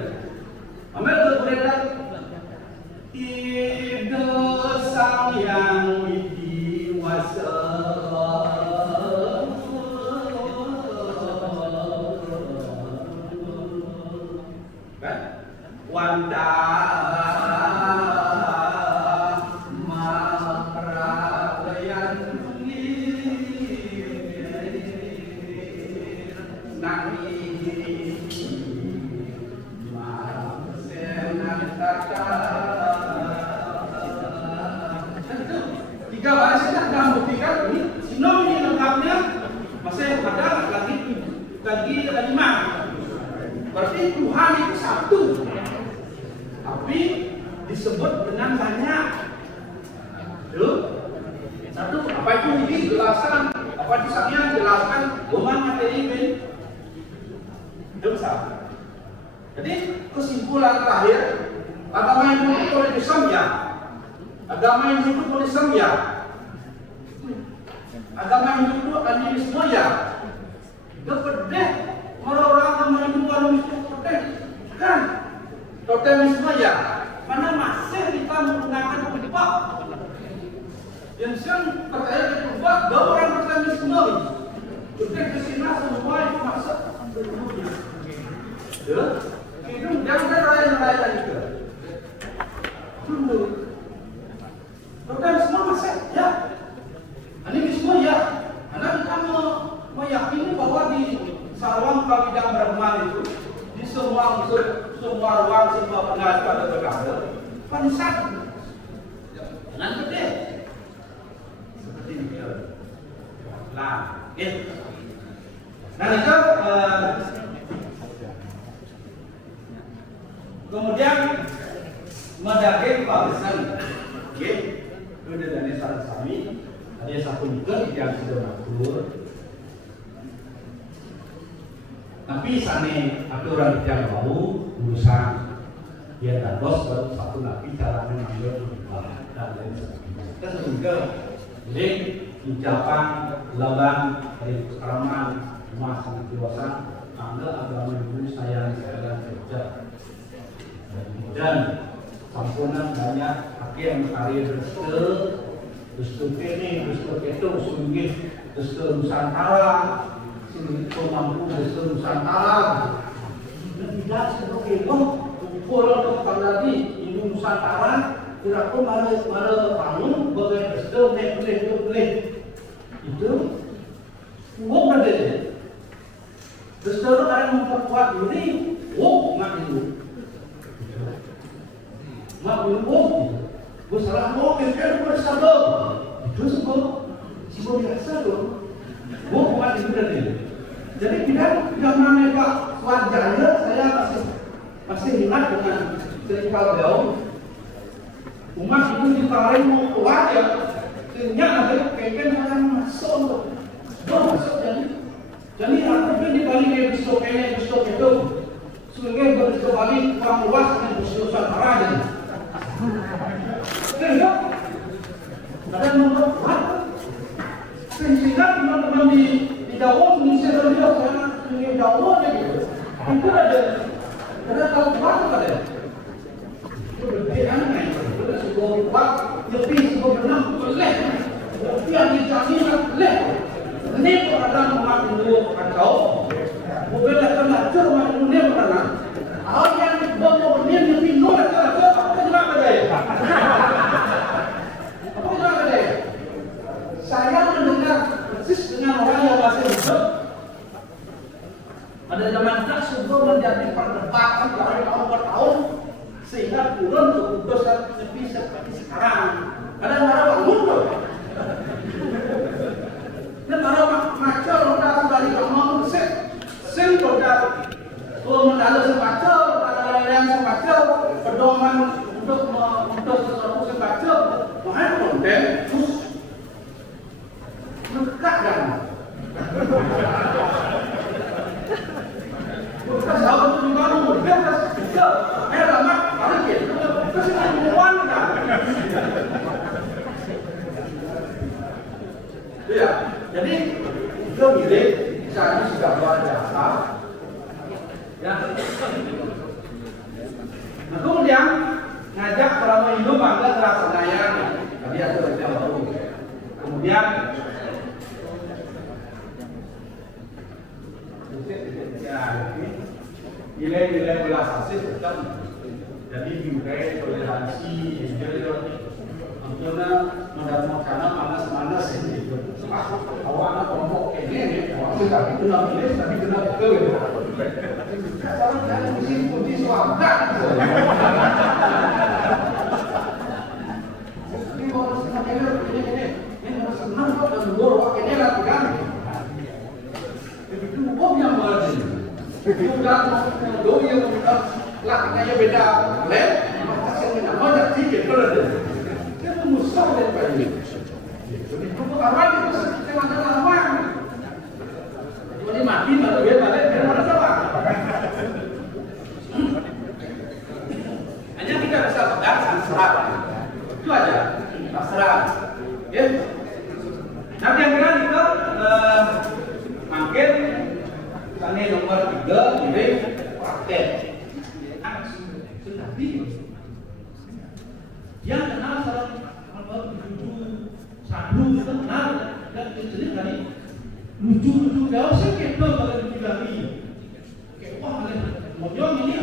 Ambil berbeda. Ide sang yang widiwasa. Kan? Wanda. Tiga baris ini akan membuktikan ini sinom ini lengkapnya masih ada lagi 5. Berarti Tuhan itu satu, tapi disebut dengan banyak. Satu, apa itu ini jelaskan, apa di sana jelaskan goman materi ini. Itu salah. Jadi kesimpulan terakhir, agama Hindu itu politisme ya. Agama Hindu itu politisme ya. Agama Hindu itu animisme ya. Gepedeh orang agama Hindu animisme gepedeh kan? Totemisme ya. Mana masih kita menggunakan upah. Yang percaya ke upah, bahwa orang totemisme udah kesini semua itu masuk seluruhnya. Hidung jangan raya juga. dulu. Semua masih ya. Ini semua ya. Karena kita meyakini bahwa di Sarawak Bidang Brahman itu di semua ruang, semua pengajian ada berkader, paling satu. Jangan gede. Seperti ini. Nah, gitu. Nah itu kemudian mendaging barisan, oke? Udah dari sami, ada satu juga yang sudah matur. Tapi sana aturan yang mau urusan dia dan bos baru satu lagi cara mengambil dan lain sebagainya. Kita juga jadi ucapan laban dari keramat emas sangat dewasa, anda agama dulu saya kerja dan sampunan banyak hakim karya Dustu ini, Dustu itu, Sunggih, Dustu Nusantara, Sunggih Pemampu, Dustu Nusantara. Tidak seperti itu, kalau lagi Ibu Nusantara, kira-kira mana bangun, bagai Dustu, boleh. Itu, bukan berdiri. Dustu itu kan memperkuat diri, nggak itu. Nggak boleh, salah kan bersabab itu sebuah biasa loh. Bukan itu tadi. Jadi tidak namanya Pak Warjanya saya masih ingat dengan cerita beliau. Umat itu ditarik mau keluar ya, sehingga ada pengen orang masuk jadi artinya dibalik ke besok itu sehingga berbalik uang luas dan berusaha raja. Sehingga ada membuat sehingga teman-teman di Jawa Indonesia dan dia karena di Jawa gitu itu ada kalkulator ada itu berbeda nih itu sebuah buat lebih sebuah benang boleh tapi yang dijamin boleh ini ada umat Hindu kacau berbeda karena cuma dunia karena hal yang bawa dunia lebih luar biasa apa juga ada ya. Saya mendengar persis dengan orang yang masih hidup pada zaman tersebut menjadi perdebatan dari tahun ke tahun sehingga turun ke dosa lebih seperti sekarang. Kadang-kadang bangun tuh. Dan kalau macam roda kembali ke mau sen roda mendalam semacam yang semacam pedoman untuk sesuatu semacam makanya konten dekat kan bukan sahabat itu baru dia juga lama hari itu kasih hubungan kan ya jadi itu mirip misalnya sudah luar biasa ya nah kemudian ngajak para hidup bangga terasa daya tadi aku sudah tahu kemudian nilai-nilai belas asih tetap jadi nilai toleransi akhirnya mendatangkan panas-panas ini awalnya kelompok ini awalnya tapi kena pilih tapi kena betul sekarang saya kunci swasta ini harus makanya ini harus senang kok dan luar ini latihan itu hukum yang berarti sudah doi yang latihannya beda lem hasilnya banyak sedikit berarti itu musuh daripada ini jadi hukum awal itu memang lama ini mati baru dia balik dia mana sama hanya kita bisa pegang sastra itu aja sastra ya nanti yang kira kita makin misalnya nomor 3 ini praktek sudah yang kenal salah satu kenal dan jadi tadi lucu-lucu jauh sih kita kalau lucu lagi kayak wah kalian model ini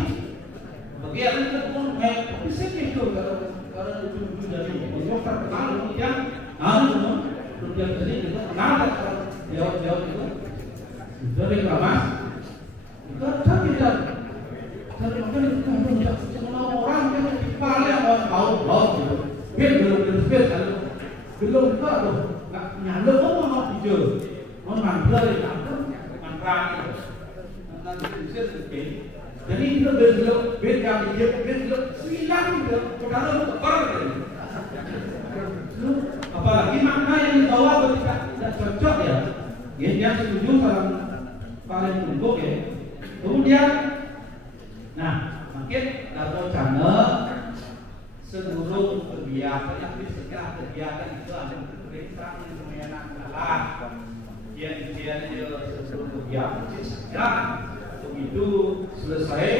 bagian itu pun kayak bisa gitu ujung dari demokrat kenal kemudian kemudian jadi kita kenal jawab itu dari Ramas kita tidak dari mana kita semua orang yang kepala orang tahu gitu belum belum tuh nggak nyala mau hijau mau manggil mantra nanti bisa seperti jadi itu belum beda belum silang itu kalau tekor apalagi makna yang dibawa tidak cocok ya yang setuju salah paling tunggu ya kemudian nah makin kalau channel seluruh kegiatan setiap kegiatan itu ada perintah yang semuanya adalah dia seluruh kegiatan sejak begitu selesai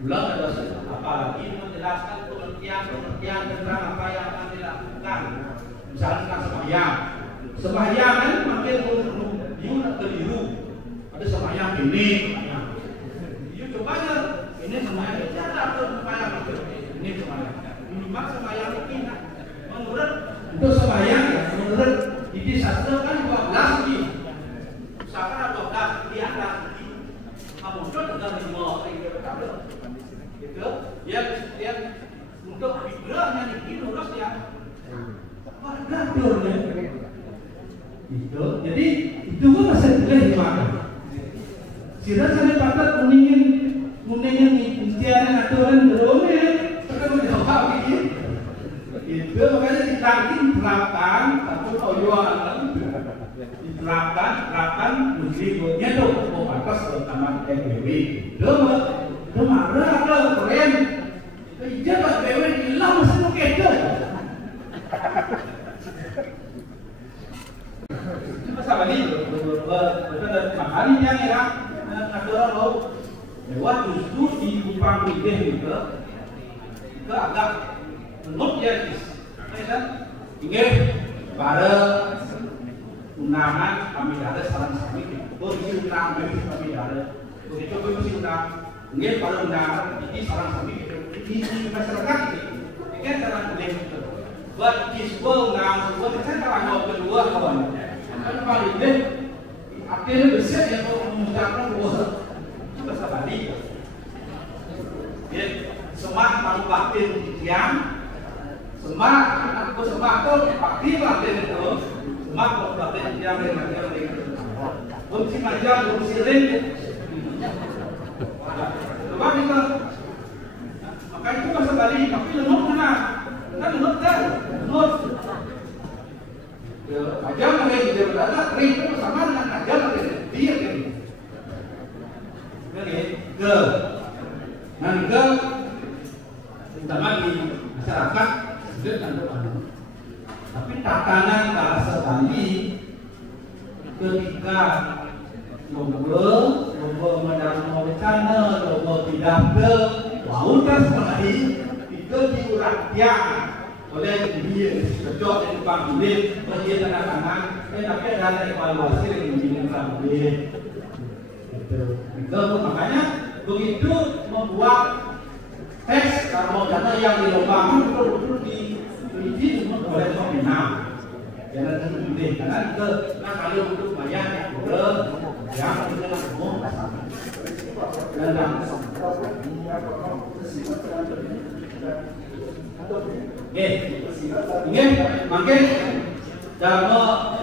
bulan ada apalagi menjelaskan pengertian tentang apa yang akan dilakukan misalkan sembahyang kan makin keliru ada sembahyang ini coba aja ini sembahyang bicara atau sembahyang ini sembahyang minimal sembahyang ini menurut untuk sembahyang menurut di sastra kan 12 di usahakan ada 12 di atas muncul dengan 5 gitu yang untuk fitrahnya ini lurus ya gadur ya gitu jadi itu pun masih boleh dimakan sira sampai patut kuningin istiaran aturan berome tekan jawab gitu itu makanya ditangkin terapkan satu toyoan diterapkan muslimnya tuh batas terutama PBB dia marah keren jabat PBB hilang masih kedo cuma sama ini makanya yang ya aturan lo lewat justru di kupang ide itu agak menurut ya kan ingin pada undangan kami ada saran sami begitu undang kami ada begitu undang nggih pada undangan ini saran sami di masyarakat ini kan saran boleh buat kisah undang buat kan kalau kedua kawan kan paling deh akhirnya besar yang mengucapkan bahwa kita sabari ya semak paling batin yang semak aku semak tuh pasti batin itu mak batin yang macam kunci macam kunci ring coba kita maka itu masa tadi tapi lemot mana kan lemot kan lemot ajar lagi dia berada ring itu sama dengan ajar lagi dia kan ke nanti ke terutama di masyarakat sudah kan tapi tatanan bahasa Bali ketika lomba mendalam wacana, lomba pidato, waudah sekali itu diuraikan oleh dia cocok dengan Pak Budi, bagi anak-anak, tapi ada evaluasi yang diminta Budi. Itu makanya begitu membuat teks kalau dana yang dilombakan betul-betul diuji oleh peminat. Jangan terlalu karena itu kalau untuk bayar yang dengan umum dan ingin makin dalam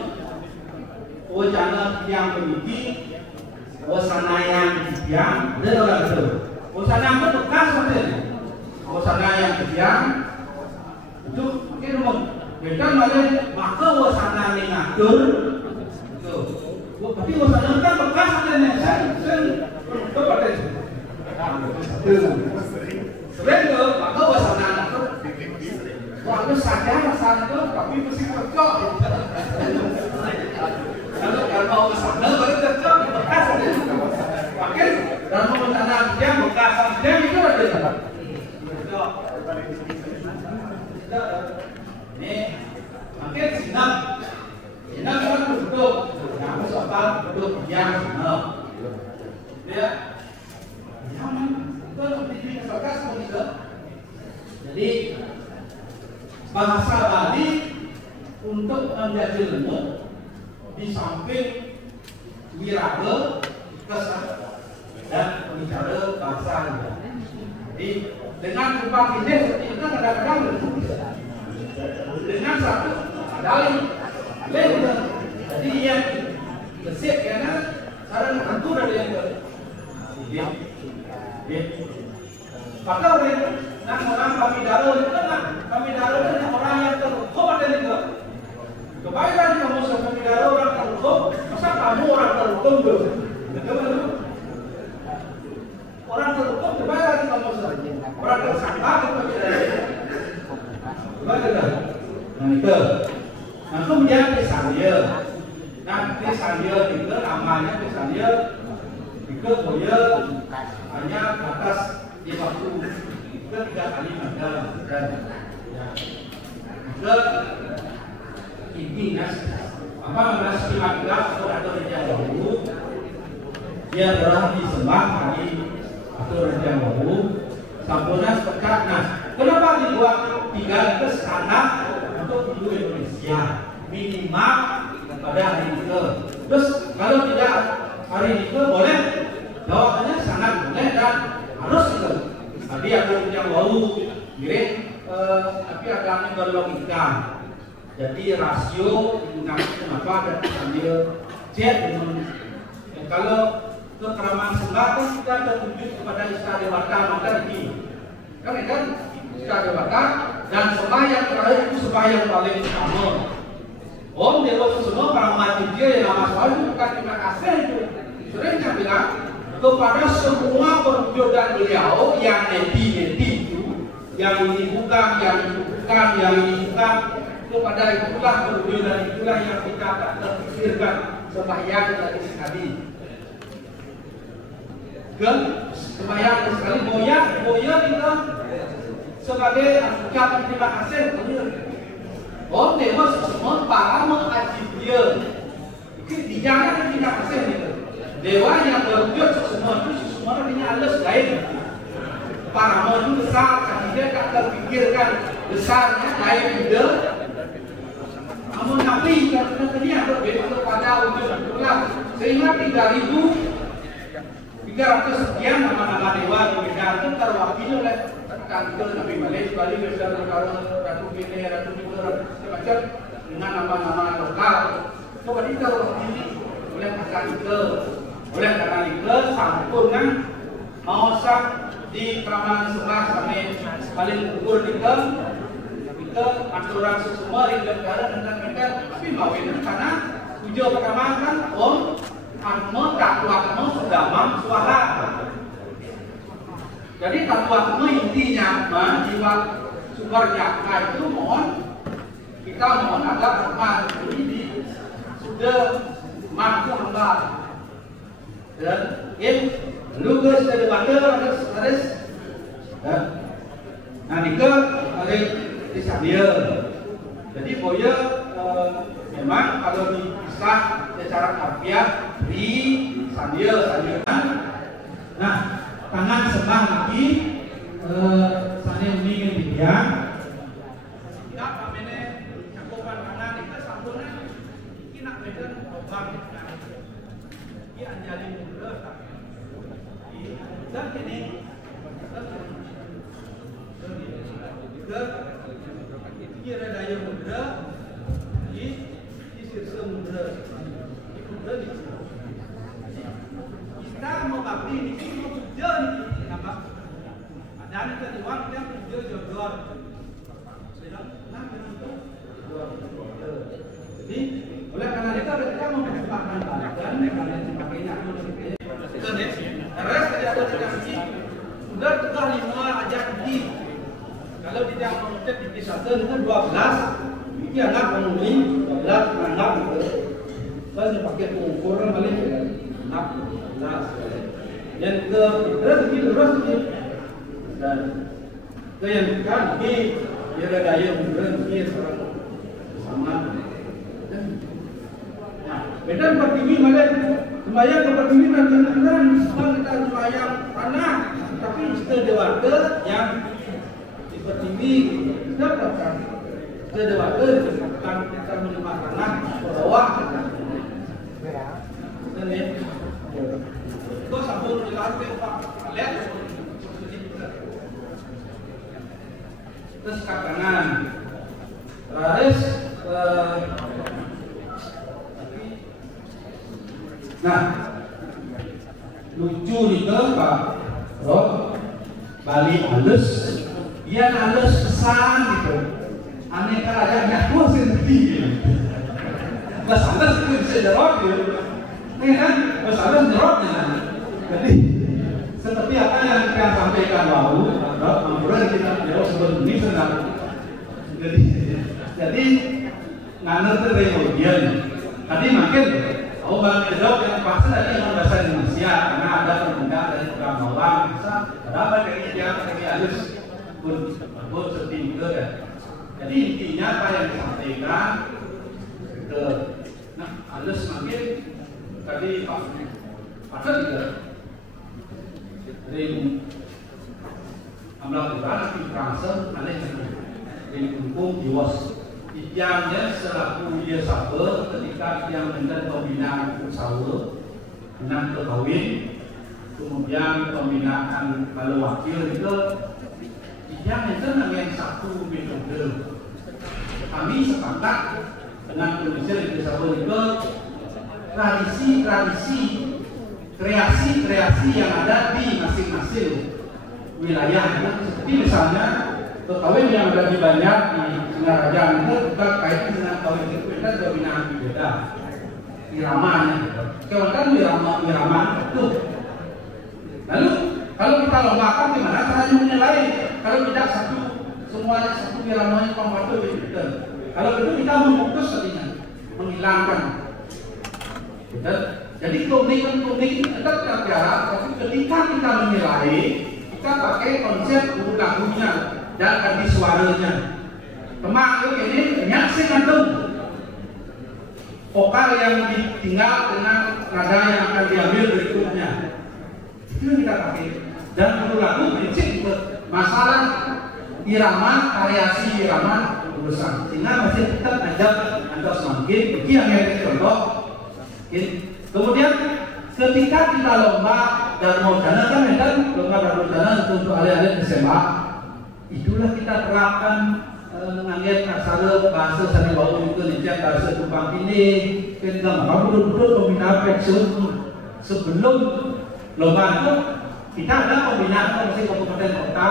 wacana yang memiliki wacana yang orang itu wacana apa bekas sebenarnya wacana yang itu mungkin umum bukan malah maka wacana yang ngatur tapi wacana kan bekas sebenarnya kan kepada sering tu maka wacana ngatur waktu sadar itu tapi mesti cocok kalau wacana baru cocok bekas makin dalam wacana yang bekas dia itu ada ini makin sinap kan bentuk yang soal bentuk yang dia jangan itu lebih masyarakat seperti itu jadi bahasa Bali untuk menjadi ilmu di samping wiraga kesan dan bicara bahasa juga. Jadi dengan upah ini seperti itu kadang-kadang dengan satu dalil lain. Jadi yang bersih karena cara tentu dari yang maka orang kami darul itu kan kami darul itu orang yang terhukum ada juga. Kebaiklah kamu kami darul orang terhukum, masa kamu orang terhukum dulu? Orang terhukum kebaiklah kamu orang tersangka kami darul. Bagaimana? Nah itu. Nah kemudian kesannya. Nah kesannya itu namanya kesannya itu boleh hanya atas di waktu itu 3 kali dalam dan ke intinya apa namanya istilah atau rencana dulu dia adalah disembah kali atau rencana dulu sampurna sepekat. Nah kenapa dibuat 3 ke sana untuk ibu Indonesia minimal pada hari itu. Terus kalau tidak hari itu boleh, jawabannya sangat boleh dan harus itu. Tadi ada yang bau mirip, tapi ada yang berlogika. Jadi rasio digunakan kenapa dan sambil chat dengan kalau kekraman sembah kan kita tertuju kepada istadewata maka ini kan istadewata dan sembah yang terakhir itu sembah yang paling utama. Om Dewa semua para mati dia yang nama soal itu bukan terima kasih itu. Seringnya bilang kepada semua perjodohan beliau yang neti itu, yang ini bukan, yang itu bukan, yang ini bukan, kepada itulah perjodohan itulah yang kita tak terpikirkan sembahyang tadi sekali. Sembahyang sekali boya kita sebagai ucapan terima kasih. Om Dewa semua para mengaji dia. Jangan tidak kasih itu. Dewa yang berwujud semua itu semua artinya Allah lain. Para mau itu besar, tidak tak terpikirkan besarnya lain juga. Namun nabi katanya berbeda kepada wujud itulah sehingga 3.300 sekian nama-nama dewa di Medan itu terwakili oleh kantor Nabi Malik, Bali, Besar, Ratu Bene, Ratu Timur, macam dengan nama-nama lokal. Coba kita ini oleh karena itu sampurna maosak di Pramana sebelah sampai paling ukur kita aturan semua di negara tentang mereka tapi mau ini karena tujuan pertama kan atma takwa sudama suara. Jadi takwa intinya jiwa sumbernya itu mohon kita mohon agar rahmat ini sudah mampu hamba dan lugas dari bandar harus nah nika ada di sana. Jadi boya memang kalau dipisah secara harfiah di sana. Nah tangan sebelah lagi sana ingin dibiang tidak pamene cakupan kanan itu sambungnya ini nak beda obang ini anjali muda dan ini ini ada daya muda ini sirsa muda muda di kita mengabdi ini kerja ini apa dan kita uang yang kerja jodoh jadi oleh karena itu kita mempercepatkan badan karena sebagainya terus tidak sudah tukar 5 aja di kalau tidak mengucap di satu itu 12 ini anak penghuni 12 anak itu saya pakai pengukuran paling 16 yang terus dan yang kan di ada daya mudah ini sama. Nah, beda pertiwi malah sembahyang pertiwi nanti kita sembahyang tanah, tapi istilah dewata yang di pertiwi dapatkan Jadi waktu kita menerima tanah bawah. Dan itu sabun ditaruh Pak. Lihat. Terus kaki kanan. Terus nah, lucu nih Pak Rob, Bali halus, dia halus pesan gitu. Aneh kan ada nyawa sendiri. Mas halus itu bisa jerot gitu. Ini kan mas halus jerotnya. Jadi seperti apa yang kita sampaikan lalu, kemudian kita jauh sebelum ini senang. Jadi nggak ngerti kemudian. Tadi makin oh bang jawab yang pasti tadi yang bahasa Indonesia karena ada pemuda dari program Mawang bisa berapa kayaknya dia pakai halus pun sedih juga ya. Jadi intinya apa yang disampaikan ke halus makin tadi Pak juga dari ambil kurang di Fransel aneh dari hukum diwas yang selaku dia sabar ketika dia menjadi pembinaan usaha dengan kekawin kemudian pembinaan kalau wakil itu yang itu namanya satu metode kami sepakat dengan kondisi yang sabar itu tradisi kreasi yang ada di masing-masing wilayah seperti misalnya kawin yang ada di banyak di Singaraja itu juga kaitan dengan kawin itu kan dominan beda iramanya kawan kan irama itu lalu kalau kita lombakan gimana caranya menilai kalau tidak semuanya satu iramanya pembantu gitu kalau itu kita memutus artinya menghilangkan gitu. Jadi keunikan itu tetap terjaga tapi ketika kita menilai kita pakai konsep huruf lagunya dan ganti suaranya. Teman ini nyaksi ngantung vokal yang ditinggal dengan nada yang akan diambil berikutnya. Itu yang kita pakai. Dan huruf lagu prinsip masalah irama, variasi irama urusan. Sehingga masih tetap ajak antar semakin. Begini yang contoh. Kemudian ketika kita lomba dan mau jalan kan memang lomba dan jalan untuk alih-alih SMA. Itulah kita terapkan mengalir asal bahasa sana bau Indonesia bahasa Kupang ini kita betul-betul pembinaan pensiun sebelum lomba itu kita ada pembinaan komisi kabupaten kota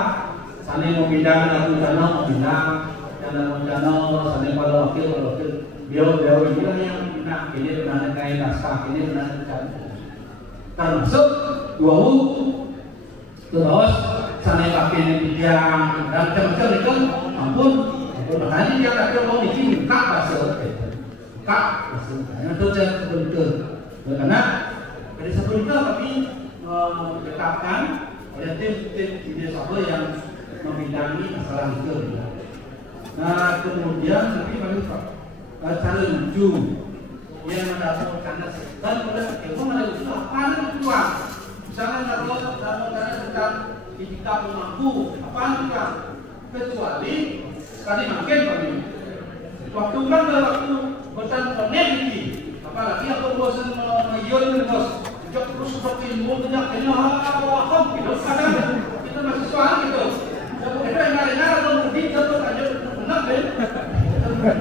sana membina lagu sana membina dan lagu sana pada wakil beliau inilah yang membina ini benar kain naskah ini benar termasuk terus sana pakai yang dan macam-macam itu ampun makanya dia kata mau bikin buka bahasa itu saya betul karena dari sebelum itu kami menetapkan oleh tim ide sahabat yang membidangi masalah itu. Nah kemudian nanti kami cara lucu yang mendapat karena dan pada itu mendapat apa keluar misalnya dalam tentang kita mampu apaan juga kecuali tadi makin kami waktu kan waktu bosan koneksi apalagi aku bosan mengiyon bos sejak terus seperti ilmu banyak apa gitu kadang kita masih soal gitu tapi kita yang ngarang atau mungkin kita aja benar deh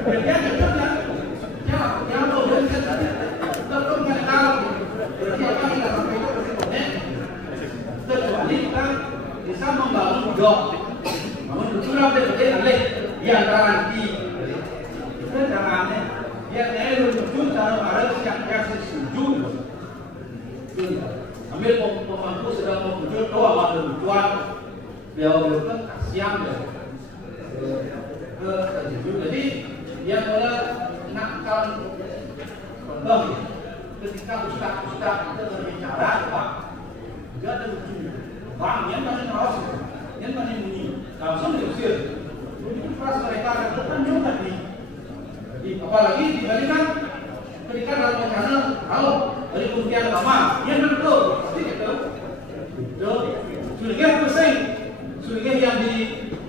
dia cepatnya yang mau dan kita terus ngarang berarti apa kita sampai kecuali kita bisa membangun dok, bangun betul betul alih di antara nanti itu caranya yang lucu cara ada yang kasih setuju ambil pemangku sedang memuncul doa ada lucuan beliau kan kasihan jadi dia mulai nakal contoh ketika ustaz itu berbicara pak juga ada lucu bang yang paling rawas yang paling bunyi langsung diusir itu keras mereka kan juga nih apalagi dibandingkan ketika dalam wacana kalau dari Kementerian Agama yang betul pasti gitu sudah pusing sudah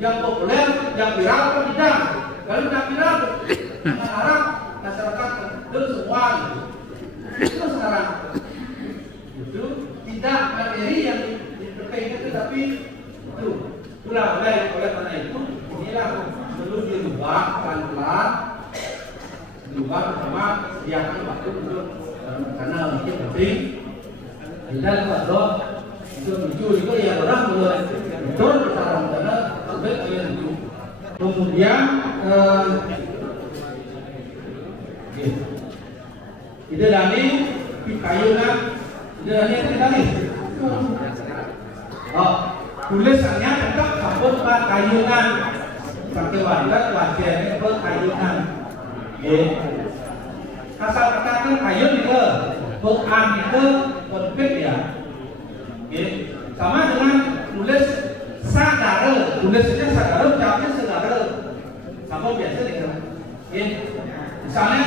yang populer yang viral kan tidak Kalau nak kira Arab masyarakat itu semua itu sekarang itu tidak materi yang diperkaitkan tetapi itu oleh karena itu inilah perlu dirubah pelan-pelan dirubah pertama sediakan waktu untuk karena mungkin penting dan kalau itu muncul itu ya orang mulai betul sekarang karena sampai itu kemudian itu dari kayunan itu dari apa tadi? Oh, tulisannya tetap sabut kayunan pakai wadah wajahnya berkayunan. Asal katakan kayun itu bukan itu konflik ya. Sama dengan tulis sadara, tulisnya sadara, ucapnya sadara. Sama biasa dengan misalnya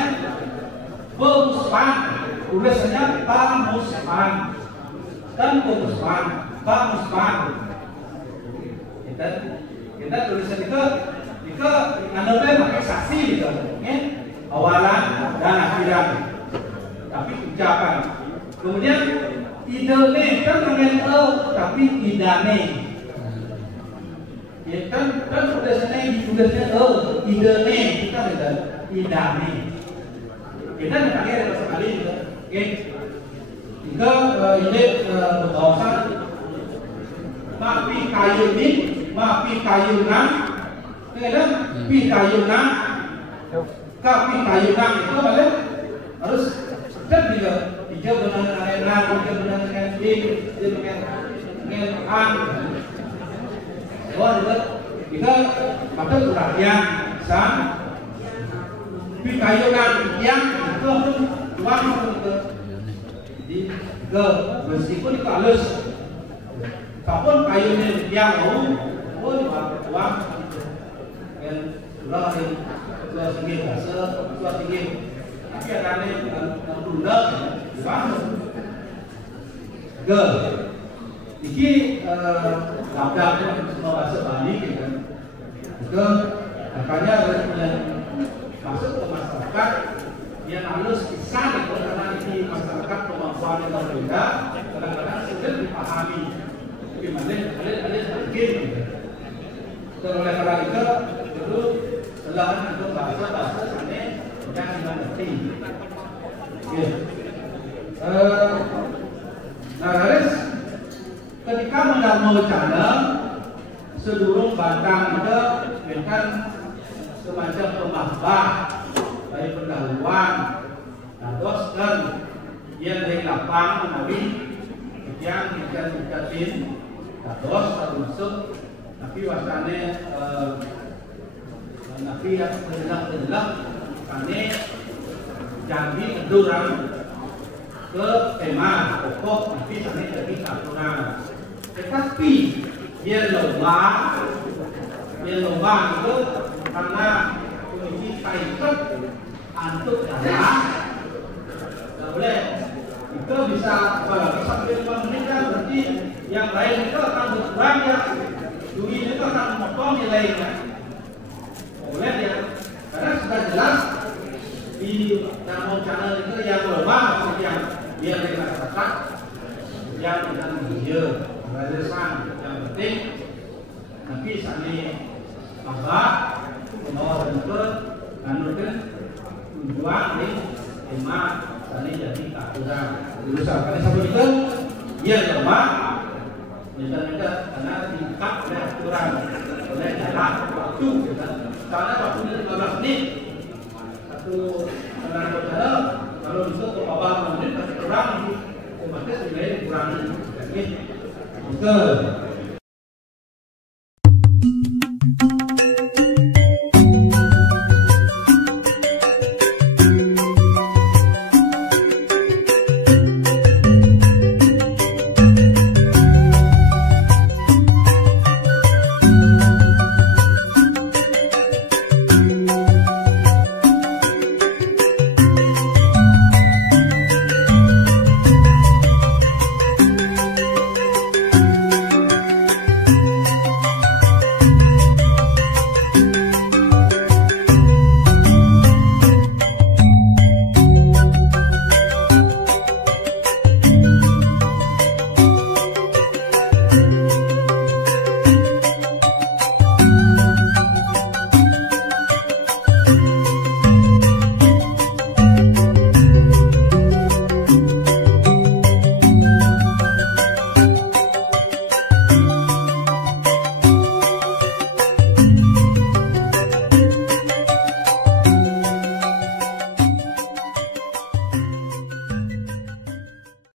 pemuspan, tulisannya pamuspan dan pemuspan, pamuspan. Kita tulisan itu anda pakai saksi gitu, awalan dan akhiran. Tapi ucapan. Kemudian idane kan dengan tapi idane. Ya kan tulisannya idane kita lihat idane. Kita pakai ada sekali juga. Jika ini berkawasan mapi kayunan, dengan pi kayunan, kapi kayunan itu boleh harus dan juga hijau dengan arena, hijau dengan dengan an. Juga kita pakai perhatian sang pi kayunan yang itu uang di ke meskipun itu halus, apapun kayunya yang mau pun uang yang sudah tinggi bahasa sudah tinggi tapi ada yang tunda dibangun ke ini labdaknya semua bahasa Bali kan ke makanya yang masuk ke masyarakat yang harus kisah itu karena ini masyarakat kemampuan yang berbeda kadang-kadang sulit dipahami gimana kalian mungkin oleh karena itu setelah itu bahasa sana jangan mengerti. Nah, harus ketika mendalam channel sedurung batang itu dengan semacam pemahbah dari pendahuluan, terus dan yang dari lapang menawi yang dikatin terus termasuk tapi wasane nabi yang terjelak kane janji endurang ke tema pokok nabi sana jadi aturan tetapi dia lomba itu karena kondisi kaitan antuk darah boleh itu bisa apalagi sampai 5 menit kan berarti yang lain itu akan berkurang ya duit itu akan memotong nilainya boleh ya karena sudah jelas di dalam channel itu yang lemah yang biar mereka katakan yang dengan hijau berdasarkan yang penting nanti sani apa membawa bentuk kanurkan tujuan di tema sani jadi aturan berusaha karena sampai itu dia lemah mereka karena tingkat oleh aturan oleh jarak waktu karena waktunya 15 menit satu tenaga kalau bisa ke bawah menit masih kurang otomatis nilai kurang menit. Betul.